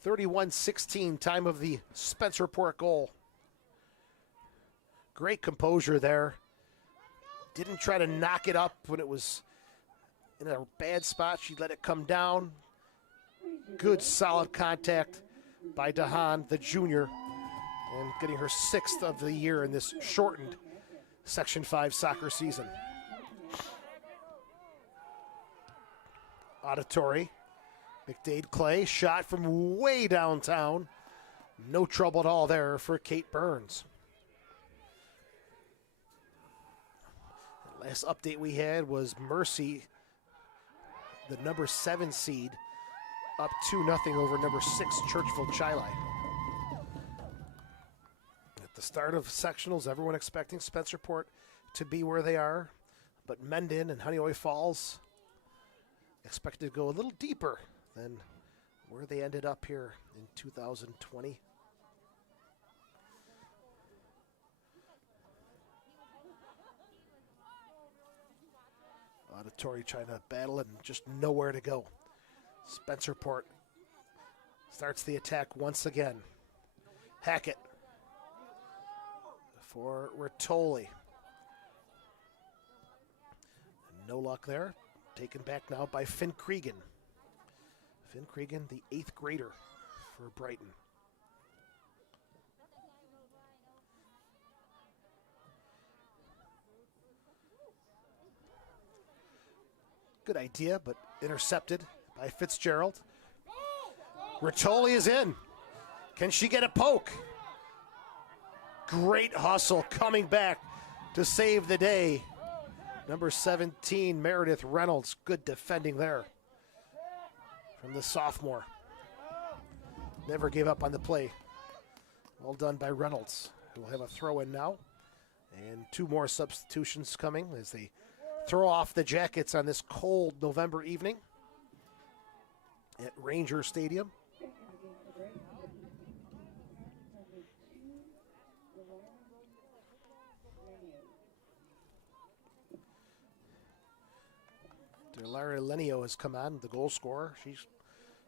31-16, time of the Spencerport goal. Great composure there. Didn't try to knock it up when it was in a bad spot. She let it come down. Good, solid contact by DeHaan, the junior, and getting her 6th of the year in this shortened Section 5 soccer season. Auditory. McDade Clay, shot from way downtown. No trouble at all there for Kate Burns. The last update we had was Mercy, the number 7 seed, up 2-0 over number 6 Churchville Chili. At the start of sectionals, everyone expecting Spencerport to be where they are, but Mendon and Honeoye Falls expected to go a little deeper than where they ended up here in 2020. Auditory trying to battle and just nowhere to go. Spencerport starts the attack once again. Hackett for Rotoli. No luck there. Taken back now by Finn Kregan. Finn Kregan, the 8th grader for Brighton. Good idea, but intercepted by Fitzgerald. Rotoli is in. Can she get a poke? Great hustle coming back to save the day. Number 17, Meredith Reynolds. Good defending there from the sophomore. Never gave up on the play. Well done by Reynolds, who will have a throw in now. And 2 more substitutions coming as they throw off the jackets on this cold November evening at Ranger Stadium. Delara Lenio has come on, the goal scorer. She's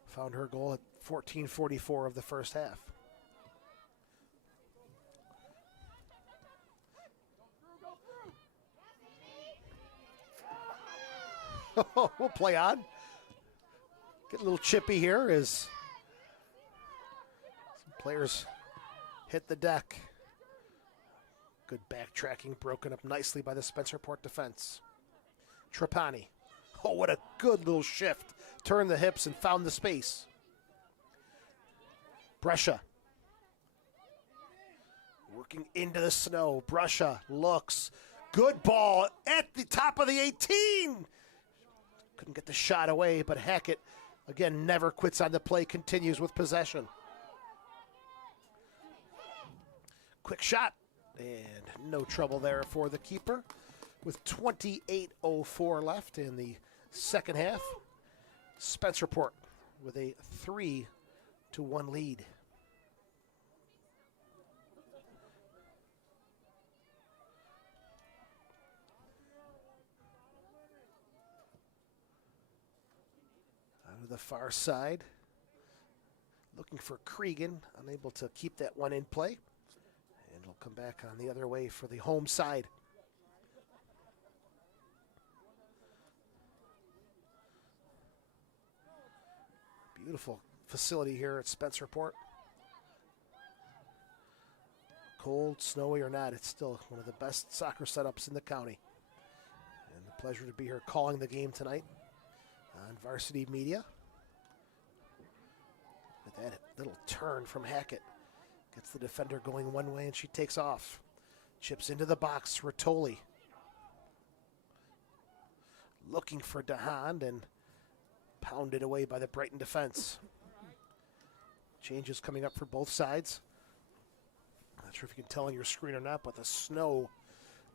found her goal at 14:44 of the first half. We'll play on. Get a little chippy here as some players hit the deck. Good backtracking, broken up nicely by the Spencerport defense. Trapani. Oh, what a good little shift. Turned the hips and found the space. Brescia. Working into the snow. Brescia looks. Good ball at the top of the 18. Couldn't get the shot away, but Hackett, again, never quits on the play, continues with possession. Quick shot, and no trouble there for the keeper. With 28:04 left in the second half, Spencerport with a 3-1 lead. Out of the far side, looking for Kregan, unable to keep that one in play. And it'll come back on the other way for the home side. Beautiful facility here at Spencerport. Cold, snowy or not, it's still one of the best soccer setups in the county. And a pleasure to be here calling the game tonight on Varsity Media. With that little turn from Hackett. Gets the defender going one way and she takes off. Chips into the box, Rattoli. Looking for DeHaan and pounded away by the Brighton defense. Changes coming up for both sides. Not sure if you can tell on your screen or not, but the snow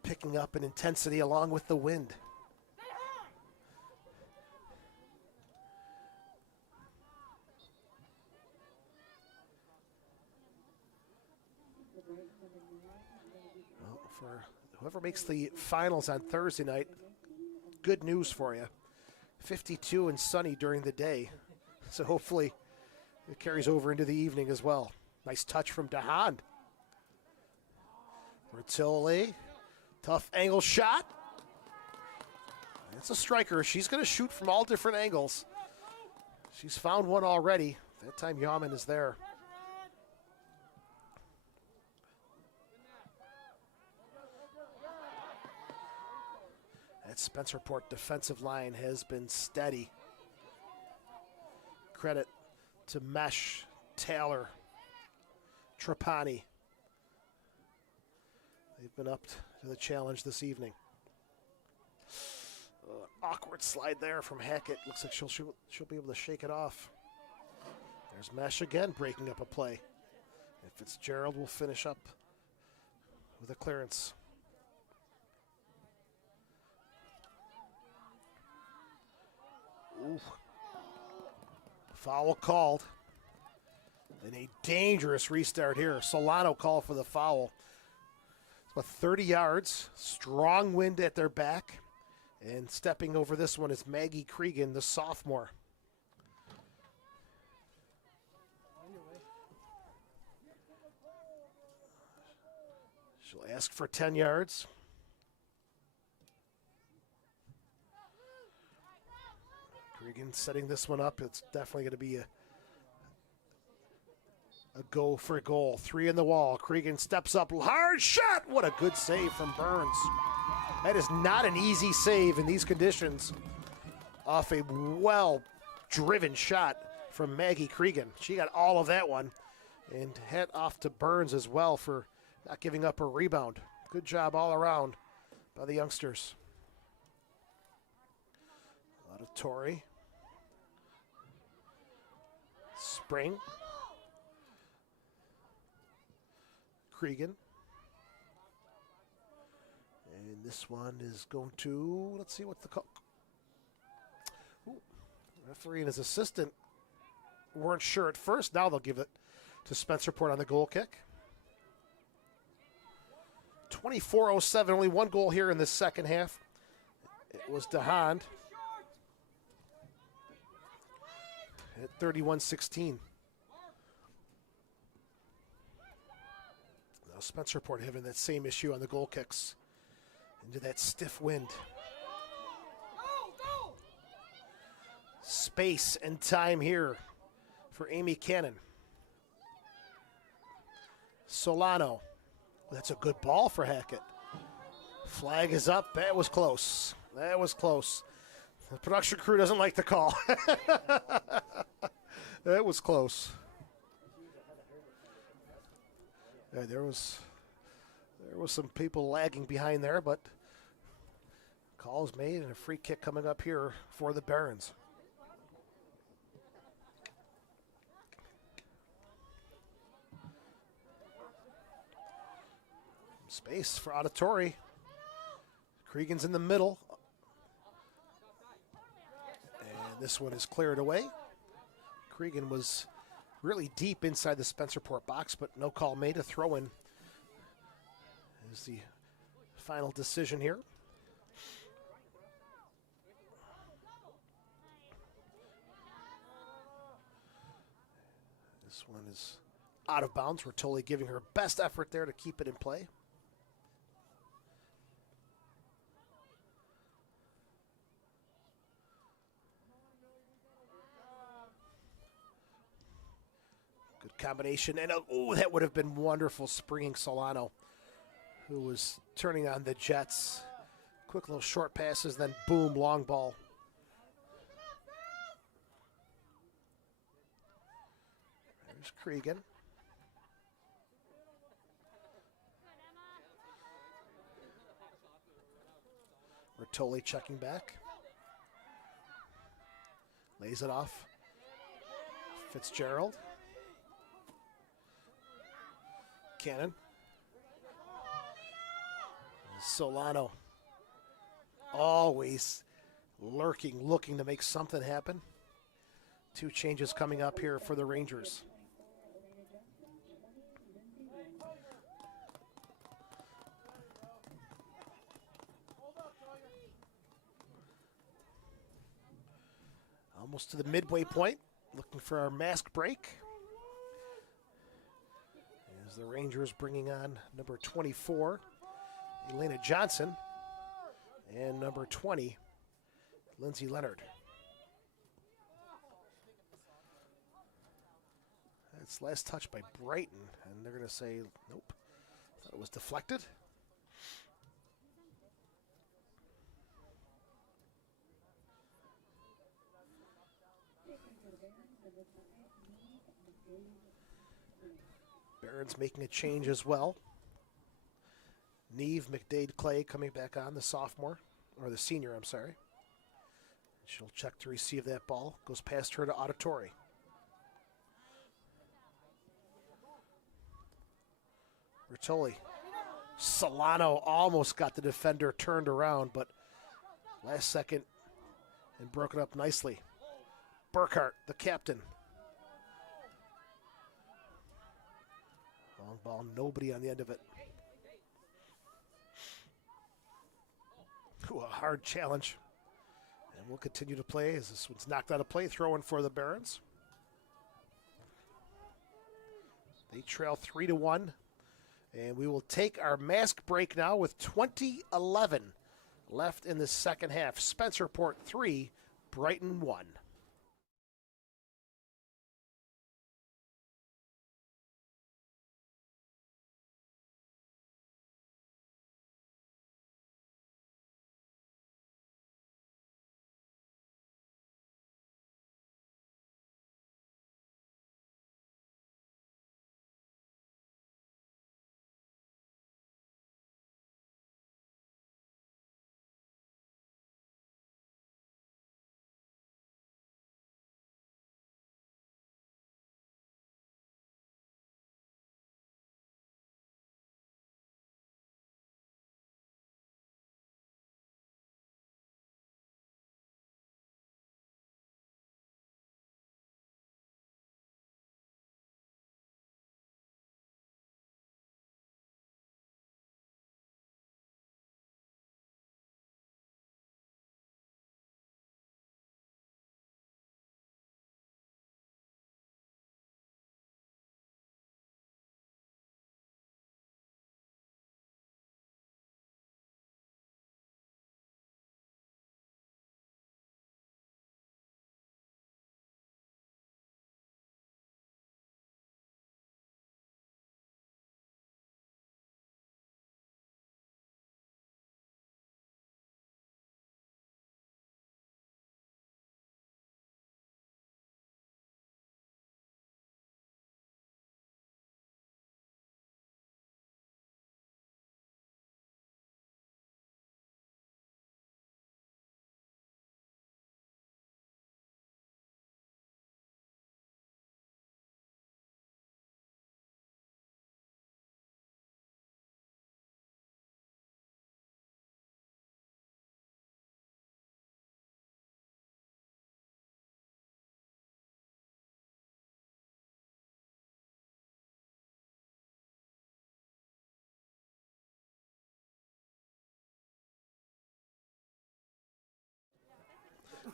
picking up in intensity along with the wind. Well, for whoever makes the finals on Thursday night, good news for you. 52 and sunny during the day, so hopefully it carries over into the evening as well. Nice touch from DeHaan. Rattoli, tough angle shot. It's a striker. She's going to shoot from all different angles. She's found one already. That time Yaman is there. That Spencerport defensive line has been steady. Credit to Mesh, Taylor, Trapani. They've been up to the challenge this evening. Awkward slide there from Hackett. Looks like she'll be able to shake it off. There's Mesh again breaking up a play. And Fitzgerald will finish up with a clearance. Ooh. Foul called. And a dangerous restart here. Solano called for the foul. It's about 30 yards. Strong wind at their back. And stepping over this one is Maggie Kregan, the sophomore. She'll ask for 10 yards. Kregan setting this one up. It's definitely going to be a go for a goal. 3 in the wall. Kregan steps up. Hard shot. What a good save from Burns. That is not an easy save in these conditions. Off a well-driven shot from Maggie Kregan. She got all of that one. And head off to Burns as well for not giving up her rebound. Good job all around by the youngsters. A lot of Torrey. Spring. Kregan. And this one is going to, let's see what the call. Ooh, referee and his assistant weren't sure at first. Now they'll give it to Spencerport on the goal kick. 24:07, only one goal here in the second half. It was DeHaan at 31-16. Now Spencerport having that same issue on the goal kicks. Into that stiff wind. Space and time here for Amy Cannon. Solano. That's a good ball for Hackett. Flag is up. That was close. That was close. The production crew doesn't like the call. That was close. Yeah, there was some people lagging behind there, but calls made and a free kick coming up here for the Barons. Space for Auditori. Kregan's in the middle. And this one is cleared away. Kregan was really deep inside the Spencerport box, but no call made. A throw-in is the final decision here. This one is out of bounds. We're totally giving her best effort there to keep it in play. combination. And that would have been wonderful, springing Solano, who was turning on the Jets. Quick little short passes, then boom, long ball. There's Kregan. Bertoli checking back. Lays it off. Fitzgerald. Cannon. Solano. Always lurking, looking to make something happen. 2 changes coming up here for the Rangers. Almost to the midway point, looking for our mask break. As the Rangers bringing on number 24, Elena Johnson, and number 20, Lindsay Leonard. That's last touch by Brighton, and they're going to say, nope, thought it was deflected. Barron's making a change as well. Neve McDade-Clay coming back on, the sophomore, or the senior, I'm sorry. She'll check to receive that ball. Goes past her to Auditore. Bertoli. Solano almost got the defender turned around, but last second and broken up nicely. Burkhart, the captain. Long ball, nobody on the end of it. Ooh, a hard challenge. And we'll continue to play as this one's knocked out of play, throwing for the Barons. They trail 3-1. And we will take our mask break now with 20:11 left in the second half. Spencerport 3, Brighton 1.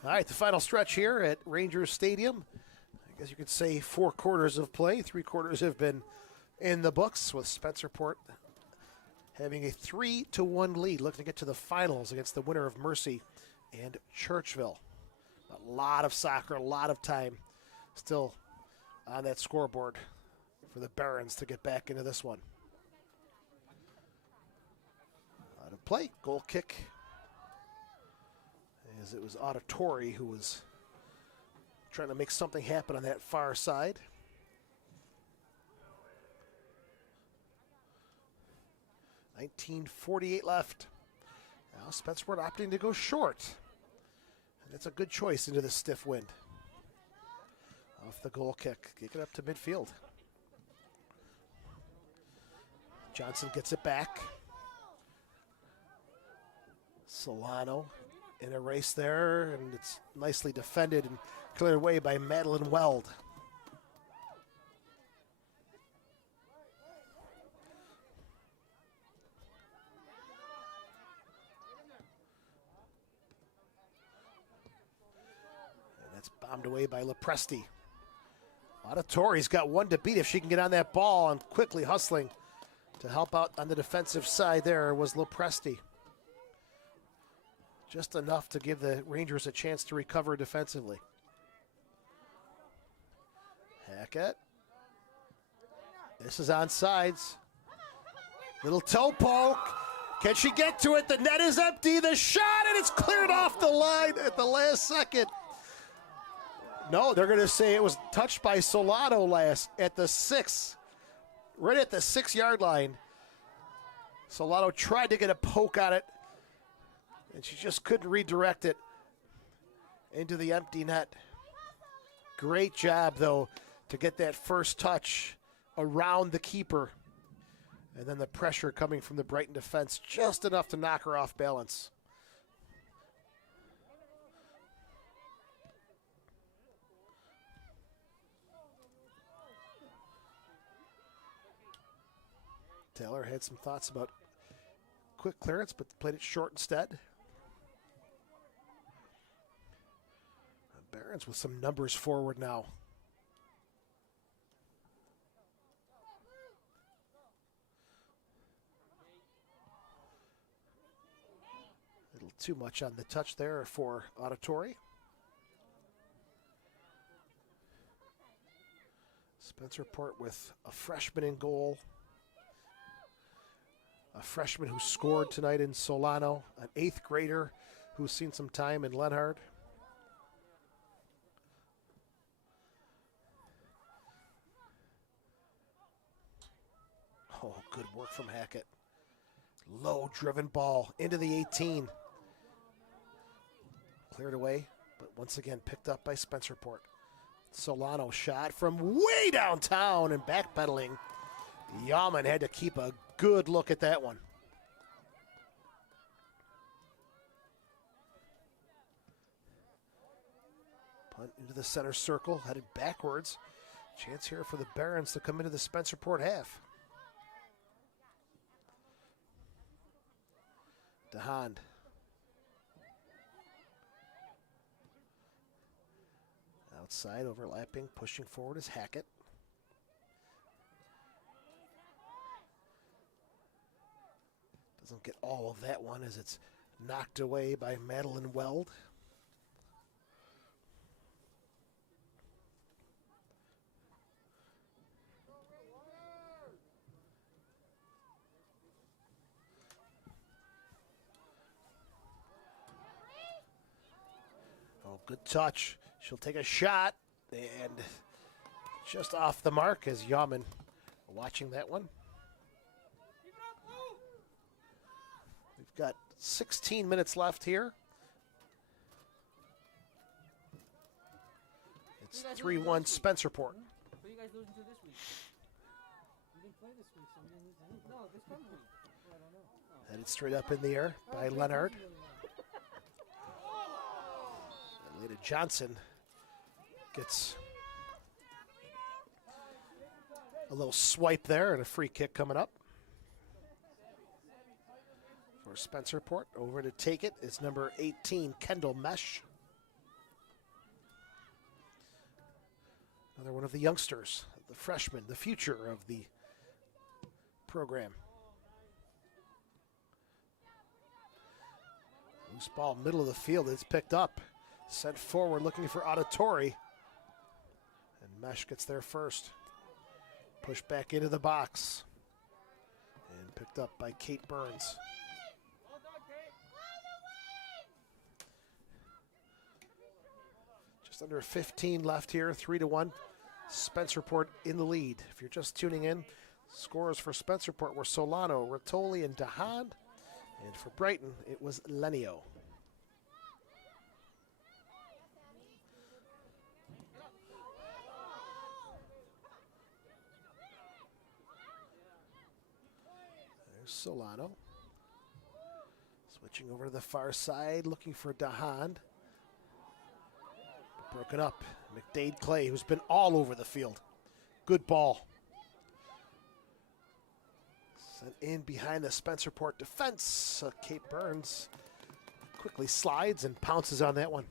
All right, the final stretch here at Rangers Stadium. I guess you could say 4 quarters of play. 3 quarters have been in the books, with Spencerport having a 3-1 lead, looking to get to the finals against the winner of Mercy and Churchville. A lot of soccer, a lot of time still on that scoreboard. for the Barons to get back into this one. Out of play, goal kick. As it was Auditory who was trying to make something happen on that far side. .1948 left. Now Spencerport opting to go short. And it's a good choice into the stiff wind. Off the goal kick. Kick it up to midfield. Johnson gets it back. Solano in a race there, and it's nicely defended and cleared away by Madeline Weld. And that's bombed away by Lepresti. Auditory's got one to beat if she can get on that ball, and quickly hustling to help out on the defensive side there was Lepresti. Just enough to give the Rangers a chance to recover defensively. Hackett. This is on sides. Little toe poke. Can she get to it? The net is empty. The shot, and it's cleared off the line at the last second. No, they're going to say it was touched by Solano last at the 6. Right at the 6-yard line. Solano tried to get a poke on it, and she just couldn't redirect it into the empty net. Great job, though, to get that first touch around the keeper. And then the pressure coming from the Brighton defense, just enough to knock her off balance. Taylor had some thoughts about quick clearance, but played it short instead. Barons with some numbers forward now. A little too much on the touch there for Auditory. Spencerport with a freshman in goal. A freshman who scored tonight in Solano. An 8th grader who's seen some time in Leonhardt. Oh, good work from Hackett. Low driven ball into the 18. Cleared away, but once again picked up by Spencerport. Solano shot from way downtown and backpedaling. Yaman had to keep a good look at that one. Punt into the center circle, headed backwards. Chance here for the Barons to come into the Spencerport half. DeHaan. Outside, overlapping, pushing forward is Hackett. Doesn't get all of that one as it's knocked away by Madeline Weld. Oh, good touch. She'll take a shot, and just off the mark as Yaman watching that one. We've got 16 minutes left here. It's 3-1 Spencerport. Who are you guys losing to this week? We didn't play this week, so we didn't lose any. No, this coming week. Oh, I don't know. Oh. Headed straight up in the air by Leonhardt. Leda Johnson gets a little swipe there and a free kick coming up for Spencerport. Over to take it is number 18, Kendall Mesh. Another one of the youngsters, the freshman, the future of the program. Loose ball, middle of the field. It's picked up. Sent forward looking for Auditory. And Mesh gets there first. Pushed back into the box. And picked up by Kate Burns. Just under 15 left here, 3-1. Spencerport in the lead. If you're just tuning in, scores for Spencerport were Solano, Rattoli, and Dahan. And for Brighton, it was Lenio. There's Solano. Switching over to the far side, looking for Dahan. Broken up. McDade Clay, who's been all over the field. Good ball. Sent in behind the Spencerport defense. Kate Burns quickly slides and pounces on that one.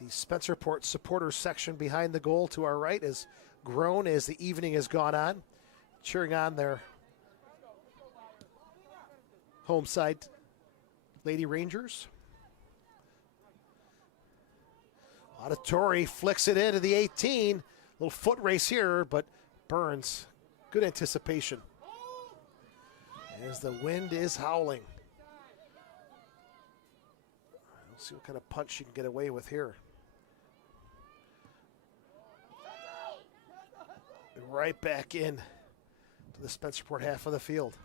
The Spencerport supporters section behind the goal to our right has grown as the evening has gone on, cheering on their home side Lady Rangers. Auditory flicks it into the 18. Little foot race here, but Burns, good anticipation. As the wind is howling. We'll see what kind of punch she can get away with here. Right back in to the Spencerport half of the field.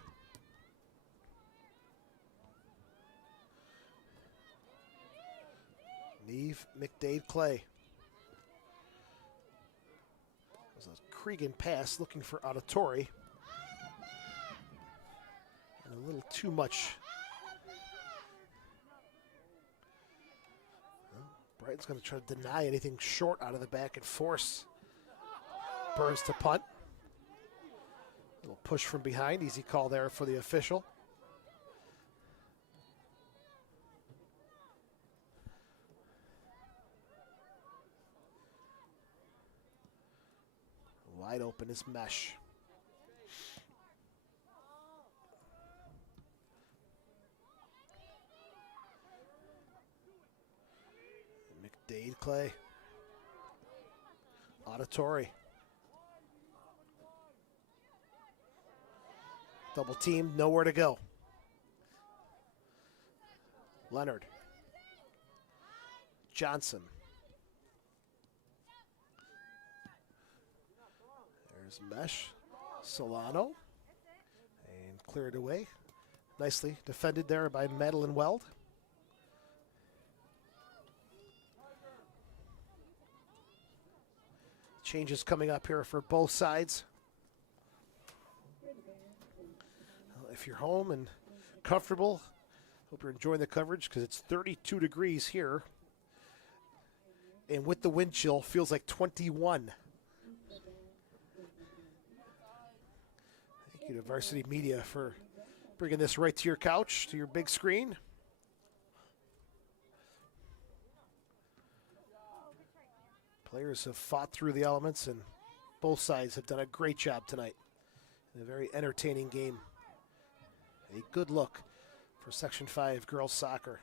Neve McDade Clay. There's a Kregan pass looking for Auditory. And a little too much. Well, Brighton's going to try to deny anything short out of the back and force Burns to punt. A little push from behind. Easy call there for the official. Wide open is Mesh. McDade Clay. Auditory. Double team, nowhere to go. Leonard. Johnson. There's Mesh. Solano. And cleared away. Nicely defended there by Madeline Weld. Changes coming up here for both sides. If you're home and comfortable, hope you're enjoying the coverage because it's 32 degrees here. And with the wind chill, feels like 21. Thank you to Varsity Media for bringing this right to your couch, to your big screen. Players have fought through the elements, and both sides have done a great job tonight in a very entertaining game. A good look for Section 5 girls soccer.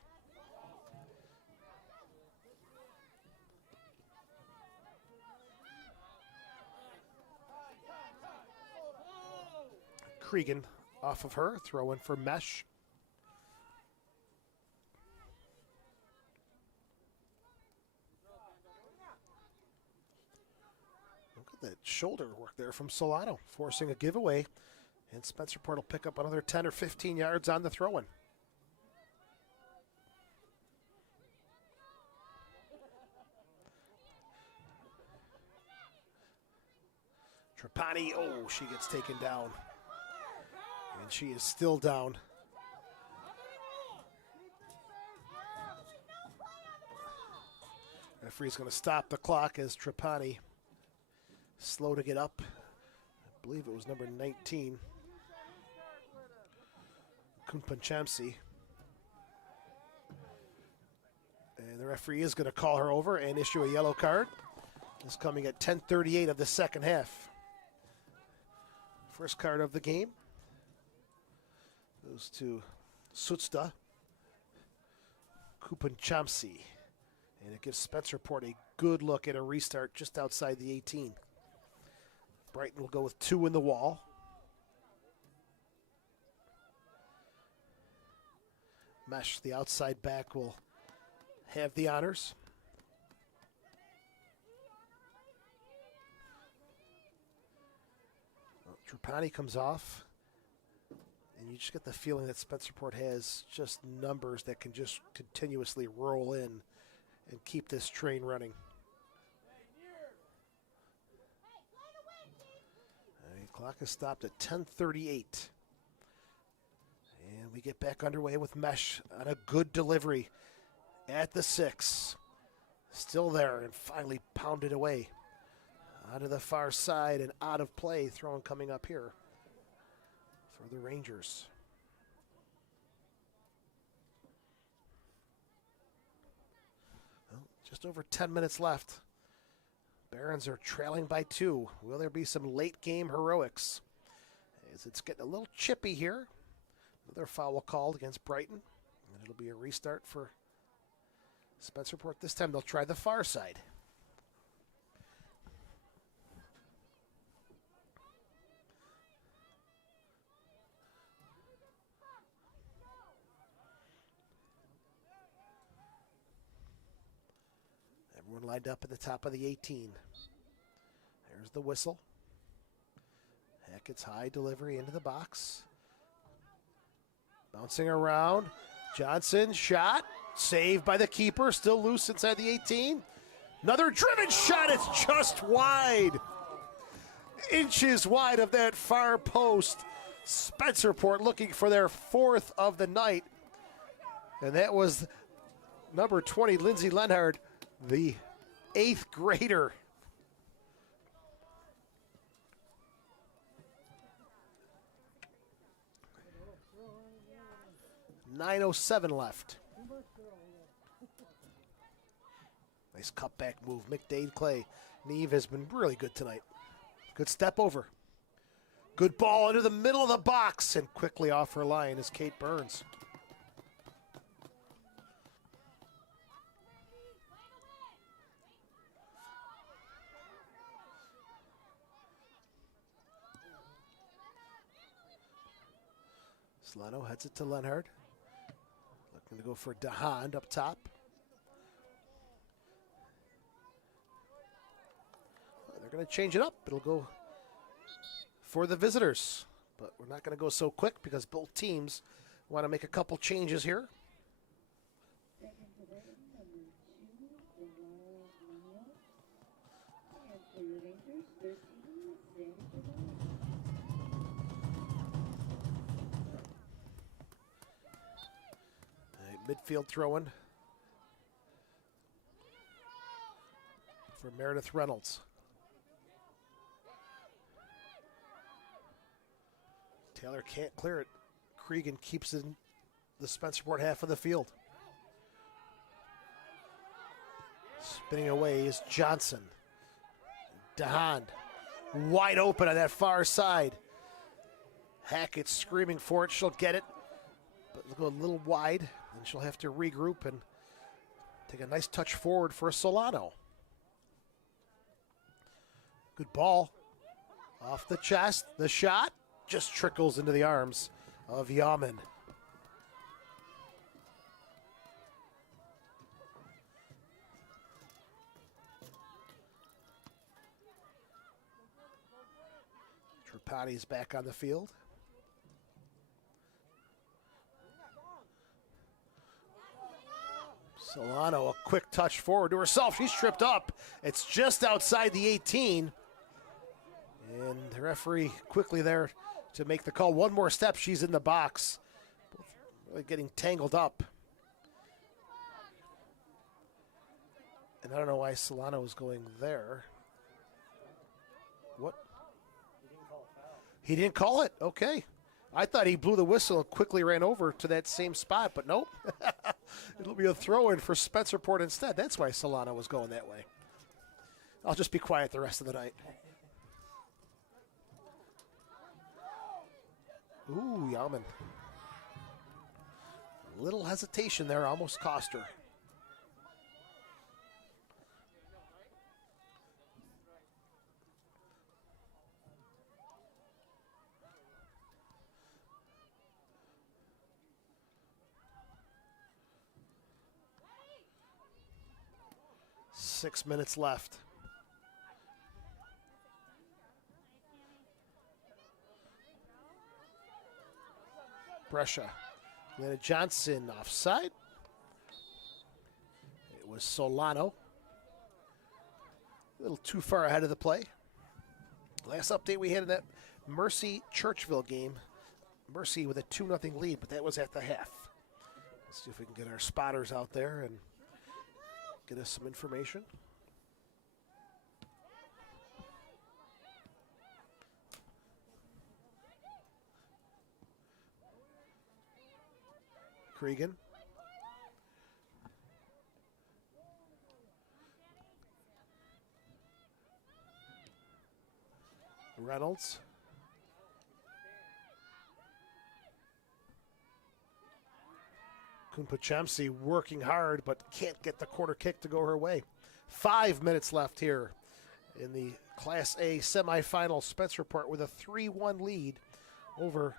Kregan off of her, throw in for Mesh. Look at that shoulder work there from Solano, forcing a giveaway. And Spencerport will pick up another 10 or 15 yards on the throw-in. Trapani, oh, she gets taken down. And she is still down. Referee's going to stop the clock as Trapani, slow to get up. I believe it was number 19. Kumpanchamsi. And the referee is going to call her over and issue a yellow card. This coming at 10:38 of the second half. First card of the game goes to Sutsta Kumpanchamsi. And it gives Spencerport a good look at a restart just outside the 18. Brighton will go with 2 in the wall. Mesh, the outside back, will have the honors. Well, Trapani comes off. And you just get the feeling that Spencerport has just numbers that can just continuously roll in and keep this train running. The clock is stopped at 10:38. And we get back underway with Mesh on a good delivery at the 6. Still there and finally pounded away. Out of the far side and out of play. Throwing coming up here for the Rangers. Well, just over 10 minutes left. Barons are trailing by 2. Will there be some late game heroics? As it's getting a little chippy here. Another foul called against Brighton. And it'll be a restart for Spencerport. This time they'll try the far side. Everyone lined up at the top of the 18. There's the whistle. Hackett's high delivery into the box. Bouncing around. Johnson shot. Saved by the keeper. Still loose inside the 18. Another driven shot. It's just wide. Inches wide of that far post. Spencerport looking for their 4th of the night. And that was number 20, Lindsay Leonhardt, the 8th grader. .907 left. Nice cutback move. McDade Clay. Neve has been really good tonight. Good step over. Good ball into the middle of the box and quickly off her line is Kate Burns. Solano heads it to Leonhardt. Looking to go for DeHaan up top. They're going to change it up. It'll go for the visitors. But we're not going to go so quick because both teams want to make a couple changes here. Midfield throw-in for Meredith Reynolds. Taylor can't clear it. Kregan keeps it in the Spencerport half of the field. Spinning away is Johnson. DeHaan wide open on that far side. Hackett screaming for it. She'll get it. But it'll go a little wide, and she'll have to regroup and take a nice touch forward for Solano. Good ball. Off the chest. The shot just trickles into the arms of Yaman. Trapani's back on the field. Solano, a quick touch forward to herself. She's tripped up. It's just outside the 18. And the referee quickly there to make the call. One more step, she's in the box. Both really getting tangled up. And I don't know why Solano is going there. What? He didn't call it? Okay. I thought he blew the whistle and quickly ran over to that same spot, but nope. It'll be a throw-in for Spencerport instead. That's why Solano was going that way. I'll just be quiet the rest of the night. Ooh, Yaman. Little hesitation there, almost cost her. 6 minutes left. Brescia. Leonard Johnson offside. It was Solano. A little too far ahead of the play. Last update we had in that Mercy Churchville game. Mercy with a 2-0 lead, but that was at the half. Let's see if we can get our spotters out there and get us some information. Kregan. Reynolds. Kumpachamsi working hard, but can't get the corner kick to go her way. 5 minutes left here in the Class A semifinal. Spencerport with a 3-1 lead over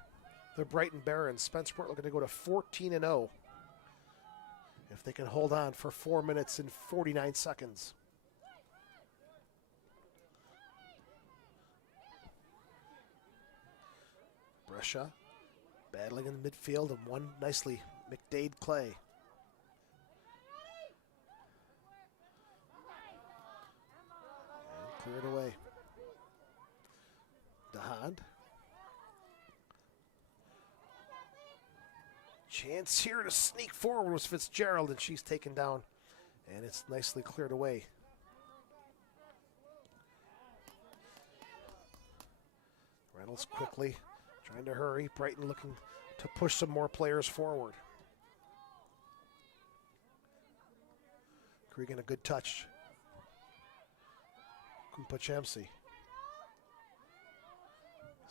the Brighton Barons. Spencerport looking to go to 14-0 if they can hold on for 4 minutes and 49 seconds. Brescia battling in the midfield and one nicely McDade Clay. And cleared away. DeHaan. Chance here to sneak forward was Fitzgerald, and she's taken down, and it's nicely cleared away. Reynolds quickly trying to hurry. Brighton looking to push some more players forward. Kregan a good touch. Kumpachamsi.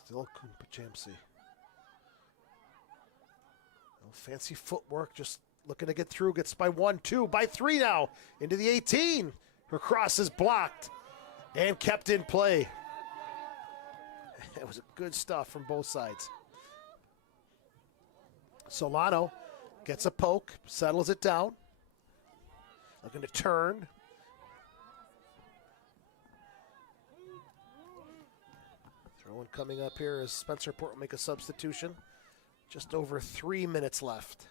Still Kumpachamsi. No fancy footwork, just looking to get through. Gets by 1, 2, by 3 now. Into the 18. Her cross is blocked and kept in play. It was good stuff from both sides. Solano gets a poke, settles it down. Looking to turn. Throw-in coming up here as Spencerport will make a substitution. Just over 3 minutes left.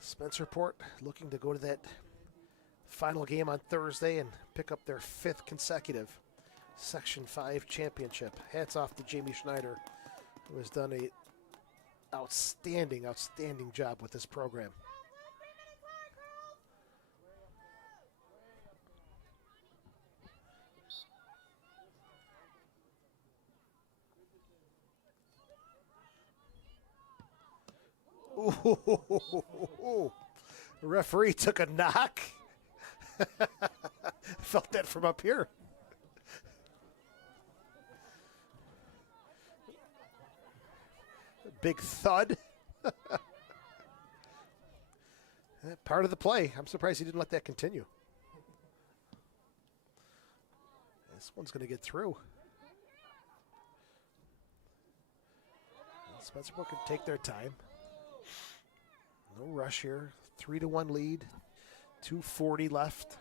Spencerport looking to go to that final game on Thursday and pick up their 5th consecutive Section 5 championship. Hats off to Jamie Schneider, who has done a outstanding job with this program. Ooh, the referee took a knock. Felt that from up here. Big thud. Part of the play. I'm surprised he didn't let that continue. This one's going to get through. Spencerport can take their time. No rush here. 3-1 lead. 2:40 left.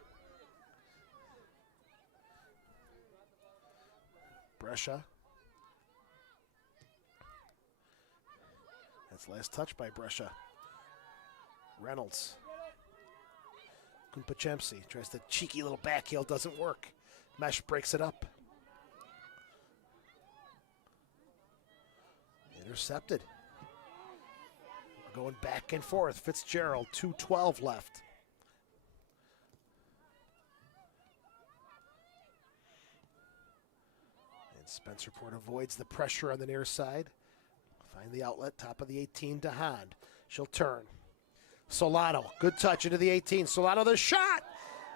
Brescia. That's last touch by Brescia. Reynolds. Kumpachamsi tries the cheeky little back heel, doesn't work. Mesh breaks it up. Intercepted. We're going back and forth. Fitzgerald, 2:12 left. And Spencerport avoids the pressure on the near side. Find the outlet, top of the 18 to Hand. She'll turn. Solano, good touch into the 18. Solano, the shot!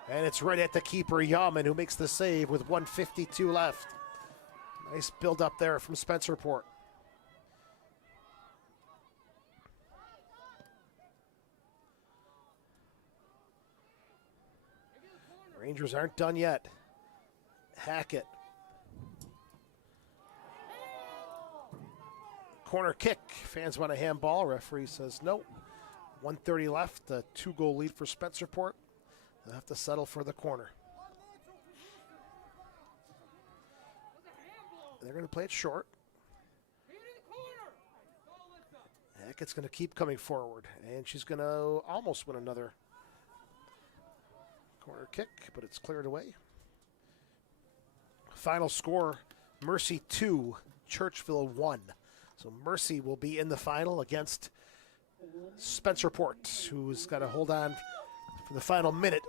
And it's right at the keeper, Yaman, who makes the save with 1:52 left. Nice build up there from Spencerport. Rangers aren't done yet. Hackett. Corner kick. Fans want a handball. Referee says nope. 1:30 left, a 2-goal lead for Spencerport. They'll have to settle for the corner. They're going to play it short. Hackett's going to keep coming forward, and she's going to almost win another corner kick, but it's cleared away. Final score, Mercy 2, Churchville 1. So Mercy will be in the final against Spencerport, who's got to hold on for the final minute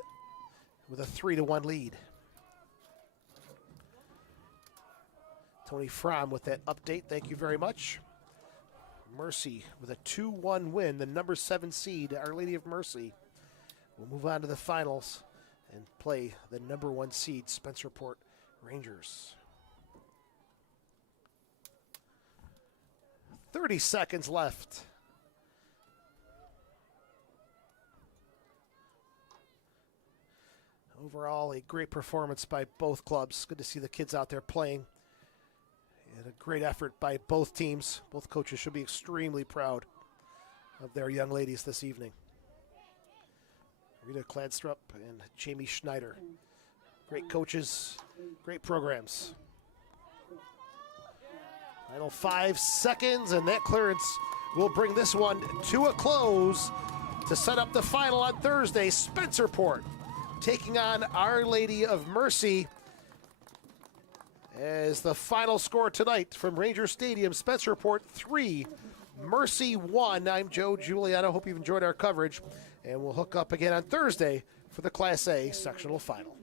with a 3-1 lead. Tony Fromm with that update. Thank you very much. Mercy with a 2-1 win, the number 7 seed, Our Lady of Mercy, will move on to the finals and play the number 1 seed, Spencerport Rangers. 30 seconds left. Overall, a great performance by both clubs. Good to see the kids out there playing. And a great effort by both teams. Both coaches should be extremely proud of their young ladies this evening. Rita Kladstrup and Jamie Schneider. Great coaches, great programs. Final 5 seconds, and that clearance will bring this one to a close to set up the final on Thursday. Spencerport taking on Our Lady of Mercy. As the final score tonight from Ranger Stadium, Spencerport 3, Mercy 1. I'm Joe Giuliano. Hope you've enjoyed our coverage, and we'll hook up again on Thursday for the Class A sectional final.